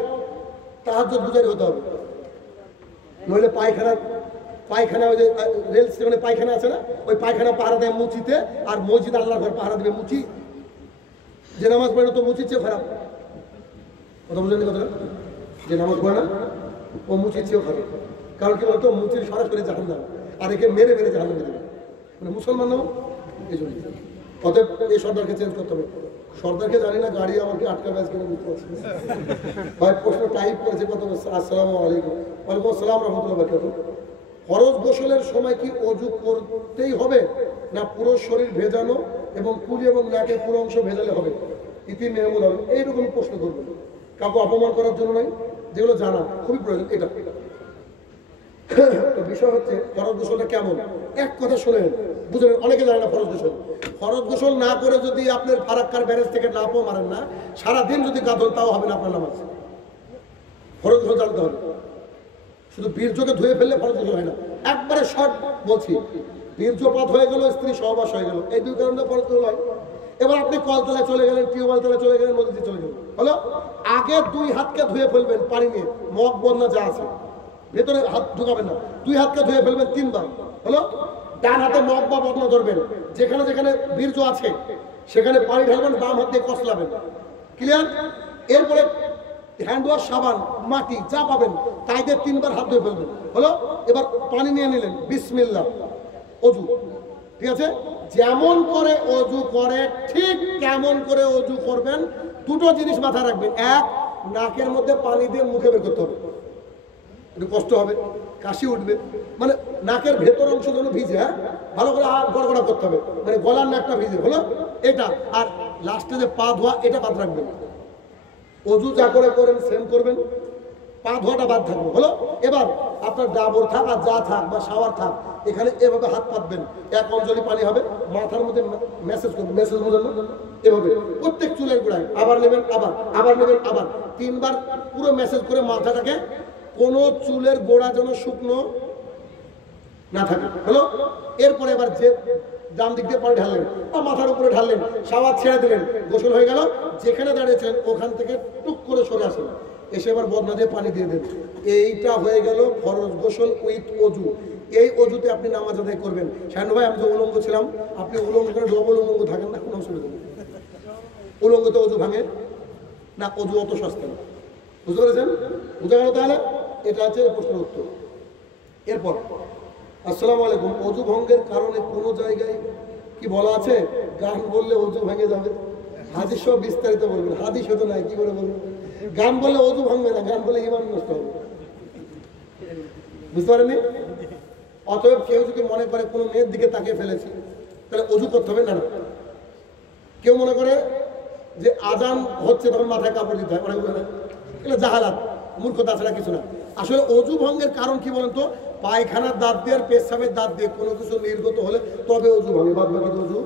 তাহাজ্জুদ পূজারী হতে হবে, নইলে পায়খানা ওই যে রেল স্টেশনে পায়খানা আছে না, ওই পায়খানা পাহারা দেয় মুচিতে, আর মসজিদ আল্লাহর ঘর পাহারা দেবে মুচি। যে নামাজ পড়ে তো মুচির চেয়েও খারাপ। কথা বুঝলেন কথাটা? যে নামাজ পড়ে না ও মুচির চেয়েও খারাপ। কারণ কি বলতো, মুচির সরাসরি জাহান্নাম, আর একে মেরে মেরে জাহান্নামে দেবে, মানে মুসলমান নাম এই জন্য। অতএব এই সর্দারকে চেঞ্জ করতে হবে। সর্দারকে জানি না, গাড়ি আমাকে আটকা ব্যাস কিনে বুঝতে পারছি না। ভাই প্রশ্ন টাইপ করেছে কত? আসসালামু আলাইকুম। ওয়ালাইকুম আসসালাম রাহমাতুল্লাহি ওয়া বারাকাতুহু। ফরজ গোসলের সময় কি ওযু করতেই হবে, না পুরো শরীর ভেজানো এবং কুলি এবং নাকে পুরো অংশ ভেজালে হবে? ইতি মেহমুদ হবে। এইরকম প্রশ্ন করবেন, কাউকে অপমান করার জন্য নয়, যেগুলো জানা খুবই প্রয়োজন। এটা তো বিষয় হচ্ছে ফরজ গোসলটা কেমন, এক কথা শুনে বুঝলেন। অনেকে জানে না ফরজ গোসল। ফরজ গোসল না করে যদি আপনার ফারাক্কার ব্যারেজ থেকে লাফও মারেন না, সারাদিন যদি গাধন, তাও হবে না আপনার নামাজ। ফরজ গোসল জানতে হবে। শুধু বীর্যকে ধুয়ে ফেললে ফরজ গোসল হয় না। একবারে শর্ট বলছি, বীর্যপাত হয়ে গেল, স্ত্রী সহবাস হয়ে গেল, এই 2 কারণে ফরজ গোসল হয়। এবার আপনি কলতলায় চলে গেলেন, টিউবওয়েল তলায় চলে গেলেন, নদীতে চলে গেলেন, হলো? আগে 2 হাতকে ধুয়ে ফেলবেন পানি নিয়ে, মগ বন্যা যা আছে, ভেতরে হাত ঢুকাবেন না, 2 হাতকে ধুয়ে ফেলবেন 3 বার, হলো? ডান হাতে মগ বা বদনা ধরবেন, যেখানে যেখানে বীর্য আছে সেখানে পানি ঢালবেন, বাম হাত দিয়ে কসলাবেন। ক্লিয়ার? এরপরে হ্যান্ড ওয়াশ, সাবান, মাটি যা পাবেন তাই দিয়ে 3 বার হাত ধুয়ে ফেলবেন। হলো? এবার পানি নিয়ে নিলেন, বিসমিল্লাহ, অজু। ঠিক আছে? যেমন করে অজু করে ঠিক কেমন করে অজু করবেন, দুটো জিনিস মাথায় রাখবেন। এক, নাকের মধ্যে পানি দিয়ে মুখে বের করতে হবে, একটু কষ্ট হবে, কাশি উঠবে, মানে নাকের ভেতর অংশ যেন ভিজে, হ্যাঁ, ভালো করে হাত গড়গড়া করতে হবে, মানে গলার নাকটা ভিজে। হলো? এটা। আর লাস্টে যে পা ধোয়া, এটা বাদ রাখবেন। অজু যা করে করেন সেম করবেন, পা ধোয়াটা বাদ থাকবে। হলো? এবার আপনার ডাবর থাক আর যা থাক বা শাওয়ার থাক, এখানে এভাবে হাত পাতবেন, 1 অঞ্জলি পানি হবে, মাথার মধ্যে মেসেজ করবেন, মেসেজ বোঝেন না? এভাবে প্রত্যেক চুলের গোড়ায় আবার নেবেন, আবার নেবেন, আবার 3 বার পুরো মেসেজ করে মাথাটাকে, কোনো চুলের গোড়া যেন শুকনো না থাকে। হলো? এরপরে এবার যে ডান দিক দিয়ে পানি ঢাললেন বা মাথার উপরে ঢাললেন, শাওয়ার ছেড়ে দিলেন, গোসল হয়ে গেল, যেখানে দাঁড়িয়েছিলেন ওখান থেকে টুক করে সরে আসেন, এসে এবার বদনা দিয়ে পানি দিয়ে দেন। এইটা হয়ে গেল ফরজ গোসল উইথ অজু। এই অজুতে আপনি নামাজ আদায় করবেন। শাহানু ভাই, আমি যে উলঙ্গ ছিলাম, আপনি উলঙ্গ করে ডবল উলঙ্গ থাকেন না, কোনো অসুবিধা নেই। উলঙ্গতে অজু ভাঙে না, অজু অত সস্তা না। বুঝতে পেরেছেন? বুঝা গেল? তাহলে এটা আছে প্রশ্নের উত্তর। এরপর আসসালামু আলাইকুম, অজু ভঙ্গের কারণে কোনো জায়গায় কি বলা আছে গান বললে অজু ভেঙে যাবে? হাদিস সব বিস্তারিত বলবেন। হাদিস হতো নাই, কি করে বলবেন? গান বললে অজু ভাঙবে না, গান বলে ঈমান নষ্ট হবে। বুঝতে পারেননি? অতএব কেউ যদি মনে করে কোনো মেয়ের দিকে তাকিয়ে ফেলেছি তাহলে অজু করতে হবে না। কেউ মনে করে যে আজান হচ্ছে তখন মাথায় কাপড় দিতে হয়, এটা জাহালাত, মূর্খতা ছাড়া কিছু না। আসলে অজু ভঙ্গের কারণ কি বলেন তো? পায়খানার দাঁত দিয়ে আর পেশাবের দাঁত দিয়ে কোনো কিছু নির্গত হলে তবে অজু ভাঙে, বাদ বাকি তো অজু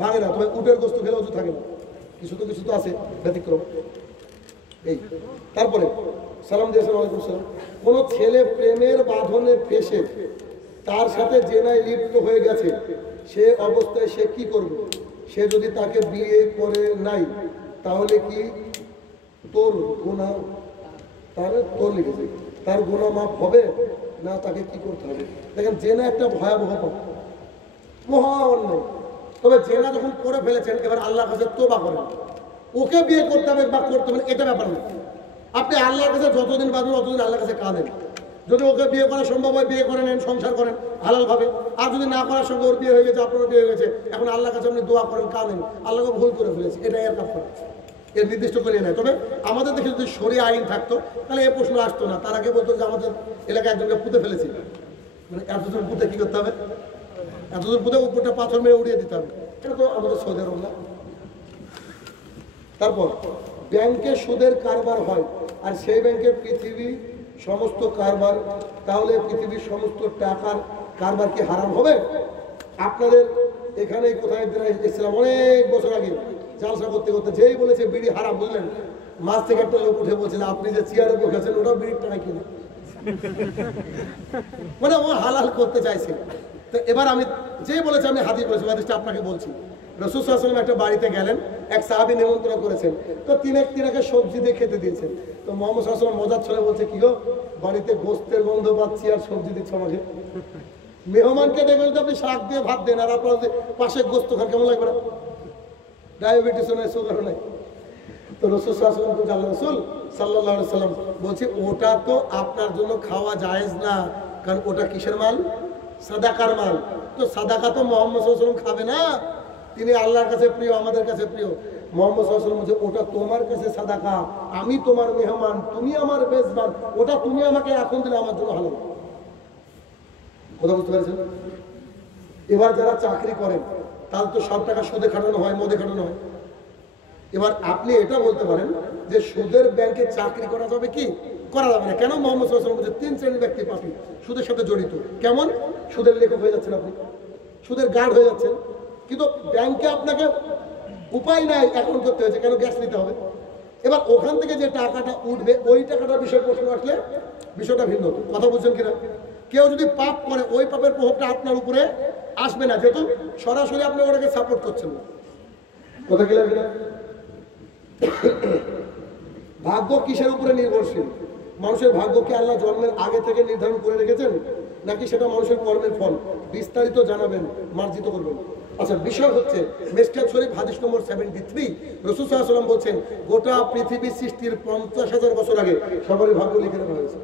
ভাঙে না। তবে উটের গোস্ত খেলে অজু থাকে না, কিছু তো আছে ব্যতিক্রম। এই তারপরে সালাম দিয়েছেন, ওয়ালাইকুম সালাম। কোনো ছেলে প্রেমের বাঁধনে ফেসে তার সাথে জেনায় লিপ্ত হয়ে গেছে, সে অবস্থায় সে কি করবে? সে যদি তাকে বিয়ে করে নাই তাহলে কি তোর গুনাহ, তোর লিখেছে, তার গুনাহ মাফ হবে না? তাকে কি করতে হবে? দেখেন, জেনা একটা ভয়াবহ পাপ, মহা অন্যায়। তবে জেনা যখন করে ফেলেছেন, এবার আল্লাহর কাছে তোবা করেন। ওকে বিয়ে করতে হবে বা করতে হবে এটা ব্যাপার না। আপনি আল্লাহর কাছে যতদিন বাঁধবেন ততদিন আল্লাহর কাছে কাঁদেন। যদি ওকে বিয়ে করা সম্ভব হয় বিয়ে করে নেন, সংসার করেন হালালভাবে। আর যদি না করার সঙ্গে ওর বিয়ে হয়ে গেছে, আপনারও বিয়ে হয়ে গেছে, এখন আল্লাহর কাছে আপনি দোয়া করেন, কাঁদেন, আল্লাহকে ভুল করে ফেলেছে, এটা এর কাজ, এর নির্দিষ্ট করে নেয়। তবে আমাদের দেশে যদি শরিয়া আইন থাকতো তাহলে এ প্রশ্ন আসতো না। তার আগে বলতো যে আমাদের এলাকায় একজনকে পুঁতে ফেলেছি, মানে এতজন পুঁতে কি করতে হবে? এতজন পুঁতে উপরটা পাথর মেরে উড়িয়ে দিতে হবে। এটা তো আমাদের সৌদি আরব না। তারপর ব্যাংকে সুদের কারবার হয় আর সেই ব্যাংকে পৃথিবীর সমস্ত কারবার, তাহলে পৃথিবীর সমস্ত টাকার কারবার কি হারাম হবে? আপনাদের এখানে কোথায় এসেছিলাম অনেক বছর আগে জালসা করতে করতে, যেই বলেছে বিড়ি হারাম, বুঝলেন, মাছ থেকে একটা লোক উঠে বলছিল আপনি যে চেয়ারে বসেছেন ওটাও বিড়ির টাকা কিনা, মানে ও হালাল করতে চাইছে। তো এবার আমি যেই বলেছি, আমি হাদিস বলেছি, হাদিসটা আপনাকে বলছি। রাসূল সাল্লাল্লাহু আলাইহি ওয়াসাল্লাম একটা বাড়িতে গেলেন, এক সাহাবী নিমন্ত্রণ করেছেন, তো তিনাকে সবজি দিয়ে খেতে দিয়েছেন। তো মুহাম্মদ সাল্লাল্লাহু আলাইহি ওয়াসাল্লাম মজার ছলে বলছে, কি গো, বাড়িতে গোশতের গন্ধ পাচ্ছি আর সবজি দিচ্ছ আমাকে? মেহমানকে দেখে যদি আপনি শাক দিয়ে ভাত দেন আর আপনার পাশে গোস্ত খান, কেমন লাগবে না? ডায়াবেটিসও নাই, সুগারও নাই। তো রাসূল সাল্লাল্লাহু আলাইহি ওয়াসাল্লাম বলছে, ওটা তো আপনার জন্য খাওয়া জায়েজ না, কারণ ওটা কিসের মাল? সাদাকার মাল। তো সাদাকা তো মুহাম্মদ সাল্লাল্লাহু আলাইহি ওয়াসাল্লাম খাবে না, তিনি আল্লাহর কাছে প্রিয়, আমাদের কাছে প্রিয়। মুহাম্মদ সাল্লাল্লাহু আলাইহি ওয়াসাল্লাম বলছে, ওটা তোমার কাছে সাদাকা, আমি তোমার মেহমান, তুমি আমার মেজবান, ওটা তুমি আমাকে এখন দিলে আমার জন্য হালাল। কথা বুঝতে পেরেছেন? এবার যারা চাকরি করেন তাহলে তো সব টাকা সুদে খাটানো হয়, মদে খাটানো হয়। এবার আপনি এটা বলতে পারেন যে সুদের ব্যাংকে চাকরি করা যাবে কি? করা যাবে না। কেন? মুহাম্মদ সাল্লাল্লাহু আলাইহি ওয়াসাল্লাম বলছে 3 শ্রেণীর ব্যক্তি পাপী, সুদের সাথে জড়িত। কেমন? সুদের লেখক হয়ে যাচ্ছেন আপনি, সুদের গার্ড হয়ে যাচ্ছেন, কিন্তু ব্যাংকে আপনাকে উপায় নাই অ্যাকাউন্ট করতে হয়েছে, কেন? গ্যাস নিতে হবে। এবার ওখান থেকে যে টাকাটা উঠবে ওই টাকাটার বিষয়ে প্রশ্ন আসলে বিষয়টা ভিন্ন হতো। কথা বুঝছেন কিনা? কেউ যদি পাপ করে ওই পাপের প্রভাবটা আপনার উপরে আসবে না, যেহেতু সরাসরি আপনি ওটাকে সাপোর্ট করছেন না। কথা কি লাগবে? ভাগ্য কিসের উপরে নির্ভরশীল? মানুষের ভাগ্যকে আল্লাহ জন্মের আগে থেকে নির্ধারণ করে রেখেছেন? নাকি সেটা মানুষের কর্মের ফল, বিস্তারিত জানাবেন, মার্জিত করবেন। আচ্ছা, বিষয় হচ্ছে মিশকাত শরীফ হাদিস নম্বর 73, রাসূল সাল্লাল্লাহু আলাইহি ওয়াসাল্লাম বলছেন গোটা পৃথিবী সৃষ্টির 50,000 বছর আগে সবারই ভাগ্য লিখে রাখা হয়েছে।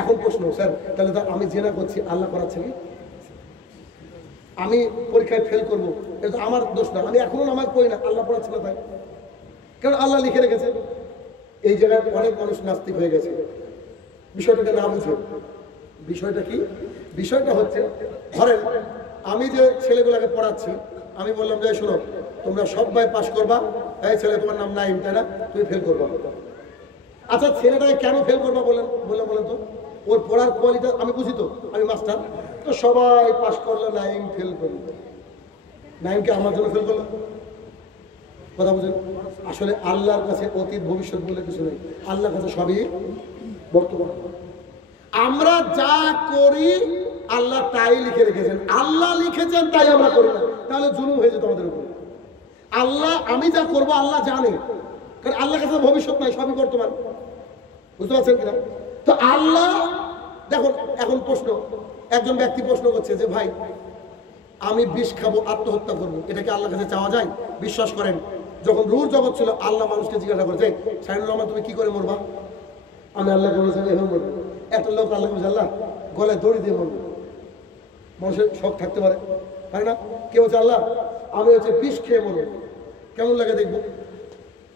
এখন প্রশ্ন, স্যার তাহলে তো আমি জেনা করছি, আল্লাহ করাচ্ছে কি? আমি পরীক্ষায় ফেল করবো, এটা তো আমার দোষ না, আমি এখনো নামাজ পড়ি না, আল্লাহ পড়াচ্ছে না তাই? কারণ আল্লাহ লিখে রেখেছে। এই জায়গায় অনেক মানুষ নাস্তিক হয়ে গেছে বিষয়টাকে না বুঝে। বিষয়টা কি? বিষয়টা হচ্ছে, ধরেন আমি যে ছেলেগুলোকে পড়াচ্ছি, আমি বললাম যে শোনো তোমরা সবাই পাস করবা, এই ছেলে তোমার নাম নাইম তাই না, তুমি ফেল করবা। আচ্ছা ছেলেটাকে কেন ফেল করবা বলেন তো? ওর পড়ার কোয়ালিটি আমি বুঝি, তো আমি মাস্টার, তো সবাই পাস করলো, নাইম ফেল করলো। নাইমকে আমার জন্য ফেল করলো? কথা বুঝেন? আসলে আল্লাহর কাছে অতীত ভবিষ্যৎ বলে কিছু নেই, আল্লাহর কাছে সবই বর্তমান। আমরা যা করি আল্লাহ তাই লিখে রেখেছেন, আল্লাহ লিখেছেন তাই আমরা করি না, তাহলে জুলুম হয়ে যেত আমাদের উপর। আল্লাহ, আমি যা করবো আল্লাহ জানে, কারণ আল্লাহর কাছে ভবিষ্যৎ নাই, সবই বর্তমান। বুঝতে পারছেন কিনা? তো আল্লাহ দেখুন, এখন প্রশ্ন, একজন ব্যক্তি প্রশ্ন করছে যে ভাই আমি বিষ খাবো, আত্মহত্যা করবো, এটা কি আল্লাহর কাছে চাওয়া যায়? বিশ্বাস করেন যখন রুর জগৎ ছিল, আল্লাহ মানুষকে জিজ্ঞাসা করেছে শাহিনুর রহমান তুমি কি করে মরবা? আমি আল্লাহকে বলেছিলাম এভাবে মরবো। একটা লোক আল্লাহ বলছে আল্লাহ গলায় দড়ি দিয়ে মরবো। মানুষের শখ থাকতে পারে, তাই না? কেউ বলছে আল্লাহ আমি হচ্ছে বিষ খেয়ে মরবো, কেমন লাগে দেখবো।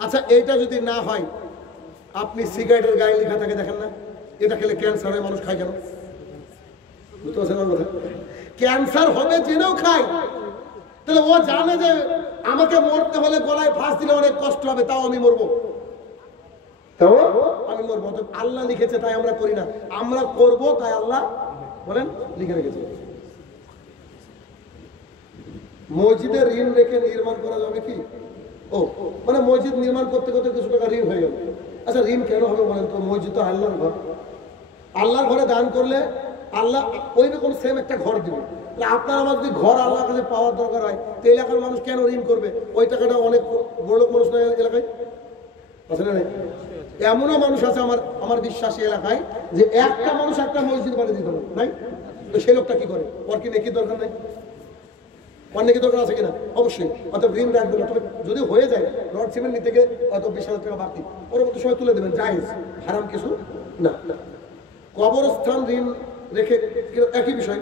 আচ্ছা এইটা যদি না হয়, আপনি সিগারেটের গায়ে লেখা থাকে দেখেন না, এটা খেলে ক্যান্সার হয়, মানুষ খায় কেন? বুঝতে পারছেন আমার কথা? ক্যান্সার হবে জেনেও খায়। তাহলে ও জানে যে আমাকে মরতে হলে গলায় ফাঁস দিলে অনেক কষ্ট হবে, তাও আমি মরবো, তাও আমি মরবো। আল্লাহ লিখেছে তাই আমরা করি না, আমরা করব তাই আল্লাহ বলেন লিখে রেখেছে। মসজিদে ঋণ রেখে নির্মাণ করা যাবে কি? ও মানে মসজিদ নির্মাণ করতে করতে কিছু টাকা ঋণ হয়ে গেল। আচ্ছা ঋণ কেন হবে বলেন তো? মসজিদ তো আল্লাহর ঘর, আল্লাহর ঘরে দান করলে আল্লাহ ওই রকম সেম একটা ঘর দিবে। আপনার আমার যদি ঘর আল্লাহর কাছে পাওয়ার দরকার হয়, তো এলাকার মানুষ কেন ঋণ করবে? ওই টাকাটা অনেক বড় লোক মানুষ নয় এলাকায় আছে না? এমনও মানুষ আছে আমার বিশ্বাসী এলাকায় যে একটা মানুষ একটা মসজিদ বানিয়ে দিতে পারে নাই, তো সেই লোকটা কি করে? ওর কি নেকির দরকার নাই? ওর নেকির দরকার আছে কিনা? অবশ্যই। অর্থাৎ ঋণ রাখবে না, তবে যদি হয়ে যায় রড সিমেন্ট নিতে গিয়ে হয়তো 20,000 টাকা বাড়তি, পরবর্তী সময় তুলে দেবেন, জায়েজ, হারাম কিছু না। কবরস্থান ঋণ রেখে একই বিষয়।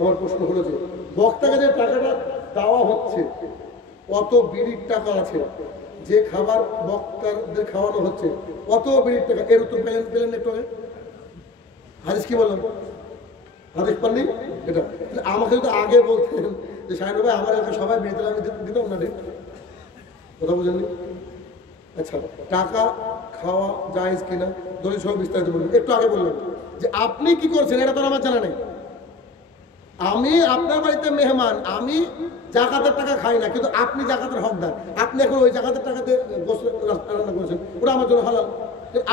আমার প্রশ্ন হলো যে বক্তাকে যে টাকাটা দেওয়া হচ্ছে, কত বিড়ির টাকা আছে, যে খাবার বক্তাদের খাওয়ানো হচ্ছে কত বিড়ির টাকা, এর উত্তর পেলেন একটু আগে? হাদিস কি বললাম? হাদিস পাননি? এটা আমাকে যদি আগে বলতেন যে শাহিনুর ভাই আমার এলাকায় সবাই বিড়ি দিলে আমি দিতাম না, রে কথা বুঝেননি? আচ্ছা টাকা খাওয়া জায়েজ কিনা দলিল সহ বিস্তারিত বলুন। একটু আগে বললাম যে আপনি কি করছেন এটা তো আমার জানা নেই। আমি আপনার বাড়িতে মেহমান, আমি জাকাতের টাকা খাই না, কিন্তু আপনি জাকাতের হকদার। আপনি এখন ওই জাকাতের টাকাতে গোসল রান্না করেছেন, ওটা আমার জন্য হালাল।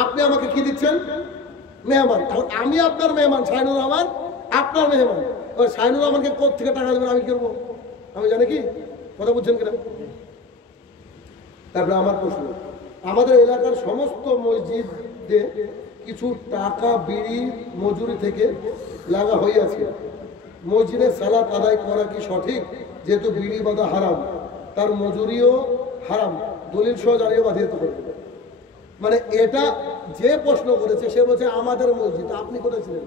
আপনি আমাকে কি দিচ্ছেন? মেহমান। এখন আমি আপনার মেহমান, শাহিনুর রহমান আপনার মেহমান। ওই শাহিনুর রহমানকে কোথা থেকে টাকা দেবেন আমি করবো? আমি জানি কি? কথা বুঝছেন কিনা? তারপরে আমার প্রশ্ন, আমাদের এলাকার সমস্ত মসজিদে কিছু টাকা বিড়ি মজুরি থেকে লাগা হইয়াছে, মসজিদে সালাত আদায় করা কি সঠিক? যেহেতু বিড়ি বাঁধা হারাম, তার মজুরিও হারাম, দলিল সহ জানিয়ে বাঁধিয়ে দিতে পারবে। মানে এটা যে প্রশ্ন করেছে সে বলছে আমাদের মসজিদ, আপনি কোথায় ছিলেন?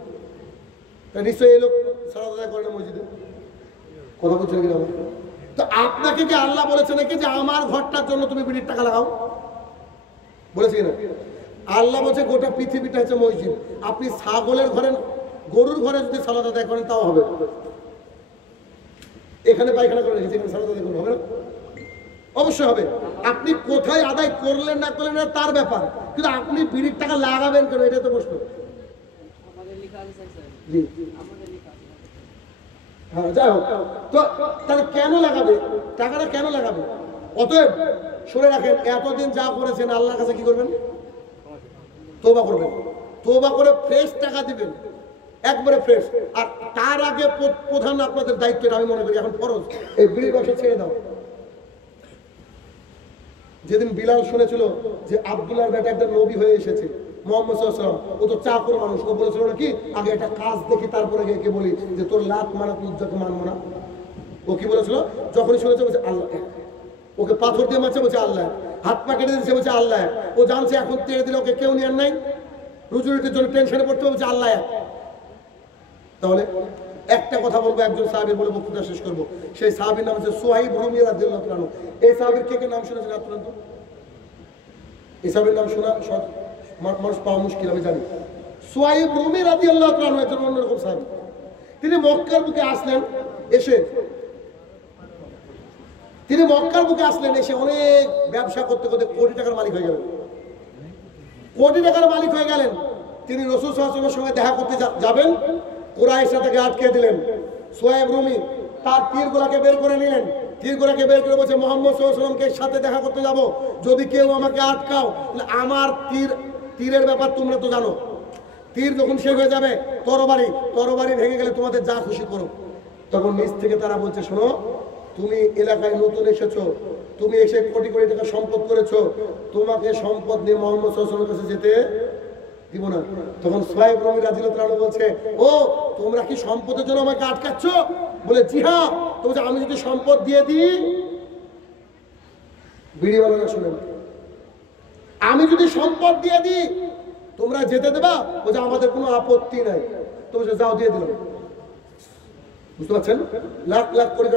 নিশ্চয়ই এই লোক সালাত আদায় করে না মসজিদে, কথা বলছেন কিনা? তো আপনাকে কি আল্লাহ বলেছে নাকি যে আমার ঘরটার জন্য তুমি বিড়ির টাকা লাগাও? বলেছে কিনা? আল্লাহ বলছে গোটা পৃথিবীটা হচ্ছে মসজিদ। আপনি ছাগলের ঘরে, গরুর ঘরে যদি সালাত আদায় করেন তাও হবে। এখানে পায়খানা করে রেখেছে, এখানে সালাত আদায় করলে হবে না? অবশ্যই হবে। আপনি কোথায় আদায় করলেন না করলেন না তার ব্যাপার, কিন্তু আপনি বিড়ির টাকা লাগাবেন কেন, এটা তো প্রশ্ন। জি হ্যাঁ, যাই হোক, তো তাহলে কেন লাগাবে টাকাটা, কেন লাগাবে? অতএব শুনে রাখেন, এতদিন যা করেছেন আল্লাহর কাছে কি করবেন? তওবা করবেন, তওবা করে ফ্রেশ টাকা দিবেন, একবারে ফ্রেশ। আর তার আগে প্রধান আপনাদের দায়িত্ব, এটা আমি মনে করি এখন ফরজ, এই বিড়ি ব্যবসা ছেড়ে দাও। যেদিন বিলাল শুনেছিল যে আব্দুল্লাহর বেটা একটা নবী হয়ে এসেছে, মোহাম্মদ সাল্লাল্লাহু আলাইহি ওয়াসাল্লাম, ও তো চাকর মানুষ, ও বলেছিল নাকি আগে একটা কাজ দেখি তারপরে গিয়ে বলি যে তোর লাত মারা তুই মানবো না। ও কি বলেছিল? যখনই শুনেছে বলছে আল্লাহ। ওকে পাথর দিয়ে মারছে বলছে আল্লাহ, হাত পা কেটে দিচ্ছে বলছে আল্লাহ। ও জানছে এখন তেড়ে দিলে ওকে কেউ নিয়ে নাই, রুজি রুটির জন্য টেনশনে পড়তে বলছে আল্লাহ। তাহলে একটা কথা বলবো, একজন সাহাবীর বলে বক্তৃতা শেষ করবো। সেই সাহাবীর নাম হচ্ছে সুহাইব রুমি রাদিয়াল্লাহু তাআলা। এই সাহাবীর কে কে নাম শুনেছেন আপনারা? তো এই সাহাবীর নাম শোনা মানুষ পাওয়া মুশকিল, আমি জানি। সুহাইব রুমি রাদিয়াল্লাহু তাআলা একজন অন্যরকম সাহাবী। তিনি মক্কার বুকে আসলেন, এসে অনেক ব্যবসা করতে করতে কোটি টাকার মালিক হয়ে গেলেন। কোটি টাকার মালিক হয়ে গেলেন। তিনি রাসূল সাল্লাল্লাহু আলাইহি ওয়াসাল্লামের সঙ্গে দেখা করতে যাবেন, কুরাইশরা তাকে আটকে দিলেন। সুহাইব রুমি তার তীরগুলোকে বের করে নিলেন, তীরগুলোকে বের করে বলছে মুহাম্মদ সাল্লাল্লাহু আলাইহি ওয়াসাল্লামের সাথে দেখা করতে যাব, যদি কেউ আমাকে আটকাও তাহলে আমার তীরের ব্যাপার তোমরা তো জানো, তীর যখন শেষ হয়ে যাবে তরবারি ভেঙে গেলে তোমাদের যা খুশি করো। তখন নিচ থেকে তারা বলছে শোনো, তুমি এলাকায় নতুন এসেছো, তুমি এসে কোটি কোটি টাকা সম্পদ করেছো, তোমাকে সম্পদ নিয়ে মুহাম্মদ সাল্লাল্লাহু আলাইহি ওয়াসাল্লামের কাছে যেতে দিব না। তখন সুহাইব রুমি রাদিয়াল্লাহু তাআলা বলছে, ও তোমরা কি সম্পদের জন্য আমাকে আটকাচ্ছ? বলে জি হ্যাঁ। তো বলছে আমি যদি সম্পদ দিয়ে দিই, বিড়িওয়ালারা শুনেন, আমি যদি সম্পদ দিয়ে দিই তোমরা যেতে দেবা? বলছে আমাদের কোনো আপত্তি নাই। তো বলছে যাও, দিয়ে দিলাম। বুঝতে পারছেন? লাখ লাখ কোটি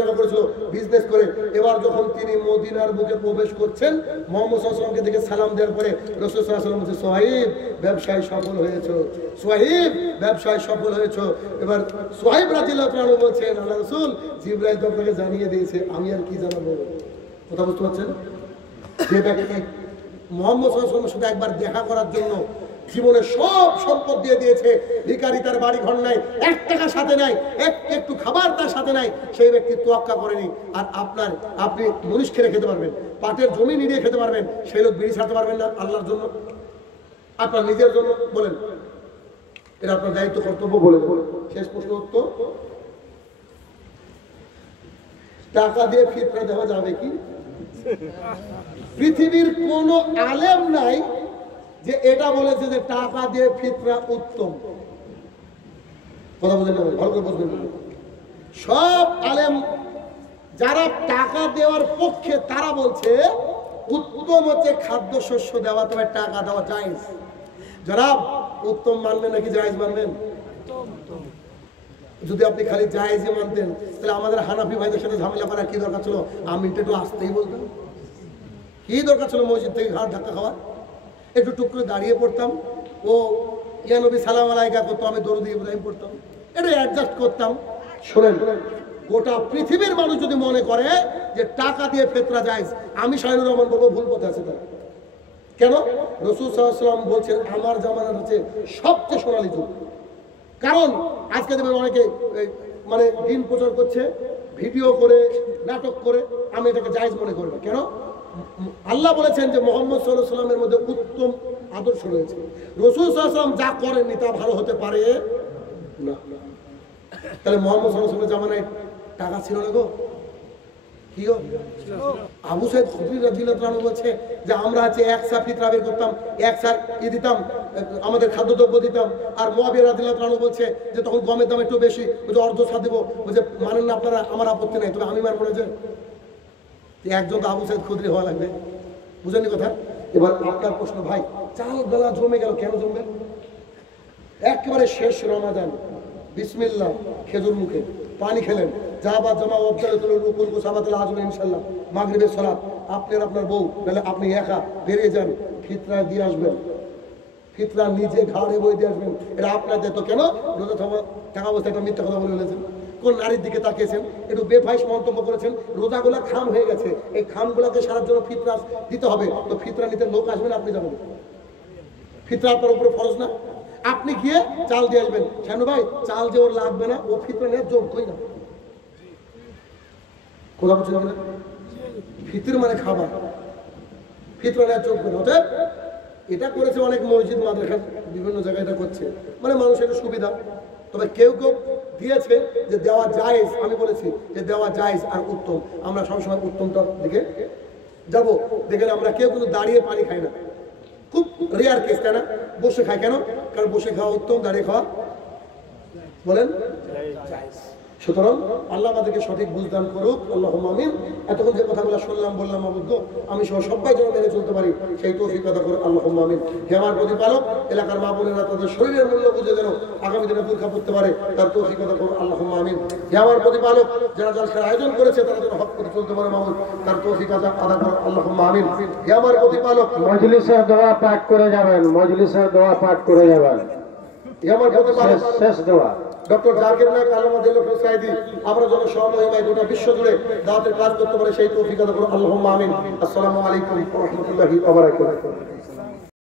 টাকা করেছিল বিজনেস করে। এবার যখন তিনি মদিনার বুকে প্রবেশ করছেন, মুহাম্মদ সাল্লাল্লাহু আলাইহি ওয়াসাল্লামকে দেখে সালাম দেওয়ার পরে রাসূল সাল্লাল্লাহু আলাইহি ওয়াসাল্লাম বলছে সুহাইব ব্যবসায় সফল হয়েছো, সুহাইব ব্যবসায় সফল হয়েছো। এবার সুহাইব রাদিয়াল্লাহু তাআলা বলছেন আল্লাহ রাসূল জিবরাইল তো আপনাকে জানিয়ে দিয়েছে, আমি আর কি জানাবো। কথা বুঝতে পারছেন? যে ব্যক্তি মুহাম্মদ সাল্লাল্লাহু আলাইহি ওয়াসাল্লামের সাথে একবার দেখা করার জন্য জীবনে সব সম্পদ দিয়ে দিয়েছে, ভিখারি তার বাড়ি ঘর নাই, 1 টাকা সাথে নাই, একটু খাবার তার সাথে নাই, সেই ব্যক্তি তোয়াক্কা করেনি। আর আপনি মনীষ খেলে খেতে পারবেন, পাটের জমি নিয়ে খেতে পারবেন, সেই লোক বিড়ি ছাড়তে পারবেন না আল্লাহর জন্য, আপনার নিজের জন্য? বলেন, এটা আপনার দায়িত্ব কর্তব্য। বলে শেষ প্রশ্ন উত্তর, টাকা দিয়ে ফিতরা দেওয়া যাবে কি? পৃথিবীর কোন আলেম নাই যে এটা বলেছে যে টাকা দিয়ে ফিতরা উত্তম। কথা বলছেন না? ভালো করে বুঝবেন। সব আলেম যারা টাকা দেওয়ার পক্ষে তারা বলছে উত্তম হচ্ছে খাদ্যশস্য দেওয়া, তবে টাকা দেওয়া জায়েজ। যারা উত্তম মানবেন নাকি জায়েজ মানবেন? যদি আপনি খালি জায়েজই মানতেন তাহলে আমাদের হানাফি ভাইদের সাথে ঝামেলা করার কি দরকার ছিল? আমি একটু আসতেই বলতাম, কি দরকার ছিল মসজিদ থেকে ঘাট ধাক্কা খাওয়া? একটু টুক করে দাঁড়িয়ে পড়তাম, ও ইয়া নবী সালাম আলাইকা করতো, আমি দরুদ ইব্রাহিম পড়তাম, এটা অ্যাডজাস্ট করতাম। শোনেন, গোটা পৃথিবীর মানুষ যদি মনে করে যে টাকা দিয়ে ফিতরা জায়েজ, আমি শাহিনুর রহমান বলবো ভুল পথে আছে তারা। কেন? রাসূল সাল্লাল্লাহু আলাইহি ওয়াসাল্লাম বলছেন আমার জামানার হচ্ছে সবচেয়ে সোনালী যুগ। কারণ আজকে দেখবেন অনেকে মানে দিন প্রচার করছে, ভিডিও করে, নাটক করে, আমি এটাকে জায়েজ মনে করি না। কেন? আল্লাহ বলেছেন যে মুহাম্মদ সাল্লাল্লাহু আলাইহি ওয়াসাল্লামের মধ্যে উত্তম আদর্শ রয়েছে। রাসূল সাল্লাল্লাহু আলাইহি ওয়াসাল্লাম যা করেননি তা ভালো হতে পারে না। তাহলে মুহাম্মদ সাল্লাল্লাহু আলাইহি ওয়াসাল্লামের জামানায় টাকা ছিল না গো? কি গো? আবু সাইদ খুদরি রাদিয়াল্লাহু তাআলা বলছে যে আমরা আছে 1 সা ফিতরা বের করতাম, 1 সা দিতাম, আমাদের খাদ্যদ্রব্য দিতাম। আর মুয়াবিয়া রাদিয়াল্লাহু তাআলা বলছে যে তখন গমের দাম একটু বেশি, বলছে অর্ধ সা দেবো, বলছে মানেন না আপনারা, আমার আপত্তি নাই, তবে আমি মানবো না। যে একজন তো আবু সাইদ খুদরি হওয়া লাগবে, বুঝেননি কথা? এবার আপনার প্রশ্ন, ভাই চাল বেলা জমে গেল, কেন জমবে? একেবারে শেষ রমাদান, বিসমিল্লাহ খেজুর মুখে পানি খেলেন, জাবাত জামা অবদালতুল রুকুন সাবাতুল আজম ইনশাআল্লাহ, মাগরিবের সালাত, আপনি আর আপনার বউ তাহলে আপনি একা বেরিয়ে যান, ফিতরা দিয়ে আসবেন, ফিতরা নিজে ঘাড়ে বই দিয়ে আসবেন। এটা আপনার দায়িত্ব। কেন? রোজা থাকা অবস্থায় একটা মিথ্যা কথা বলে ফেলেছেন, কোন নারীর দিকে তাকিয়েছেন, একটু বেফাইস মন্তব্য করেছেন, রোজাগুলা খাম হয়ে গেছে, এই খামগুলাকে সারার জন্য ফিতরা দিতে হবে। তো ফিতরা নিতে লোক আসবেন, আপনি যাবেন, ফিতরা আপনার উপরে ফরজ না? আপনি গিয়ে চাল দিয়ে আসবেন। শানু ভাই চাল যে ওর লাগবে না, ও ফিতরা নেওয়ার যোগ্যই না। কথা বলছেন না? ফিতর মানে খাবার, ফিতরা নেওয়ার যোগ্য না। অতএব এটা করেছে অনেক মসজিদ মাদ্রাসা বিভিন্ন জায়গায় এটা করছে, মানে মানুষের সুবিধা। তবে কেউ কেউ দিয়েছে যে দেওয়া জায়েজ, আমি বলেছি যে দেওয়া জায়েজ আর উত্তম, আমরা সবসময় উত্তমটার দিকে যাব। দেখেন আমরা কেউ কিন্তু দাঁড়িয়ে পানি খাই না, খুব রেয়ার কেস, তাই না? বসে খায় কেন? কারণ বসে খাওয়া উত্তম, দাঁড়িয়ে খাওয়া বলেন সুতরাং আল্লাহ আমাদেরকে সঠিক বুঝদান করুক, আল্লাহুম্মা আমিন। এতক্ষণ যে কথাগুলো শুনলাম বললাম অবুদ্ধ আমি সহ সবাই যেন মেনে চলতে পারি সেই তৌফিক আদা করুক, আল্লাহুম্মা আমিন। হে আমার প্রতিপালক, এলাকার মা বোনেরা তাদের শরীরের মূল্য বুঝে যেন আগামী দিনে বোরকা পড়তে পারে, তার তৌফিক আদা করুক, আল্লাহুম্মা আমিন। হে আমার প্রতিপালক, যারা জলসার আয়োজন করেছে তারা যেন হক করে চলতে পারে মামুন, তার তৌফিক আদা করুক, আল্লাহুম্মা আমিন। হে আমার প্রতিপালক, মজলিসের দোয়া পাঠ করে যাবেন, মজলিসের দোয়া পাঠ করে যাবেন। হে আমার প্রতিপালক, শেষ দোয়া ডক্টর জাকির নায়ক আল্লামা দিলুর সাইদি আমরা যেন সমমহিমায় গোটা বিশ্ব জুড়ে দাওয়াতের কাজ করতে পারে সেই তৌফিক আদা করুন, আল্লাহুম্মা আমিন। আসসালামু আলাইকুম ওয়া রাহমাতুল্লাহি ওয়া বারাকাতুহু।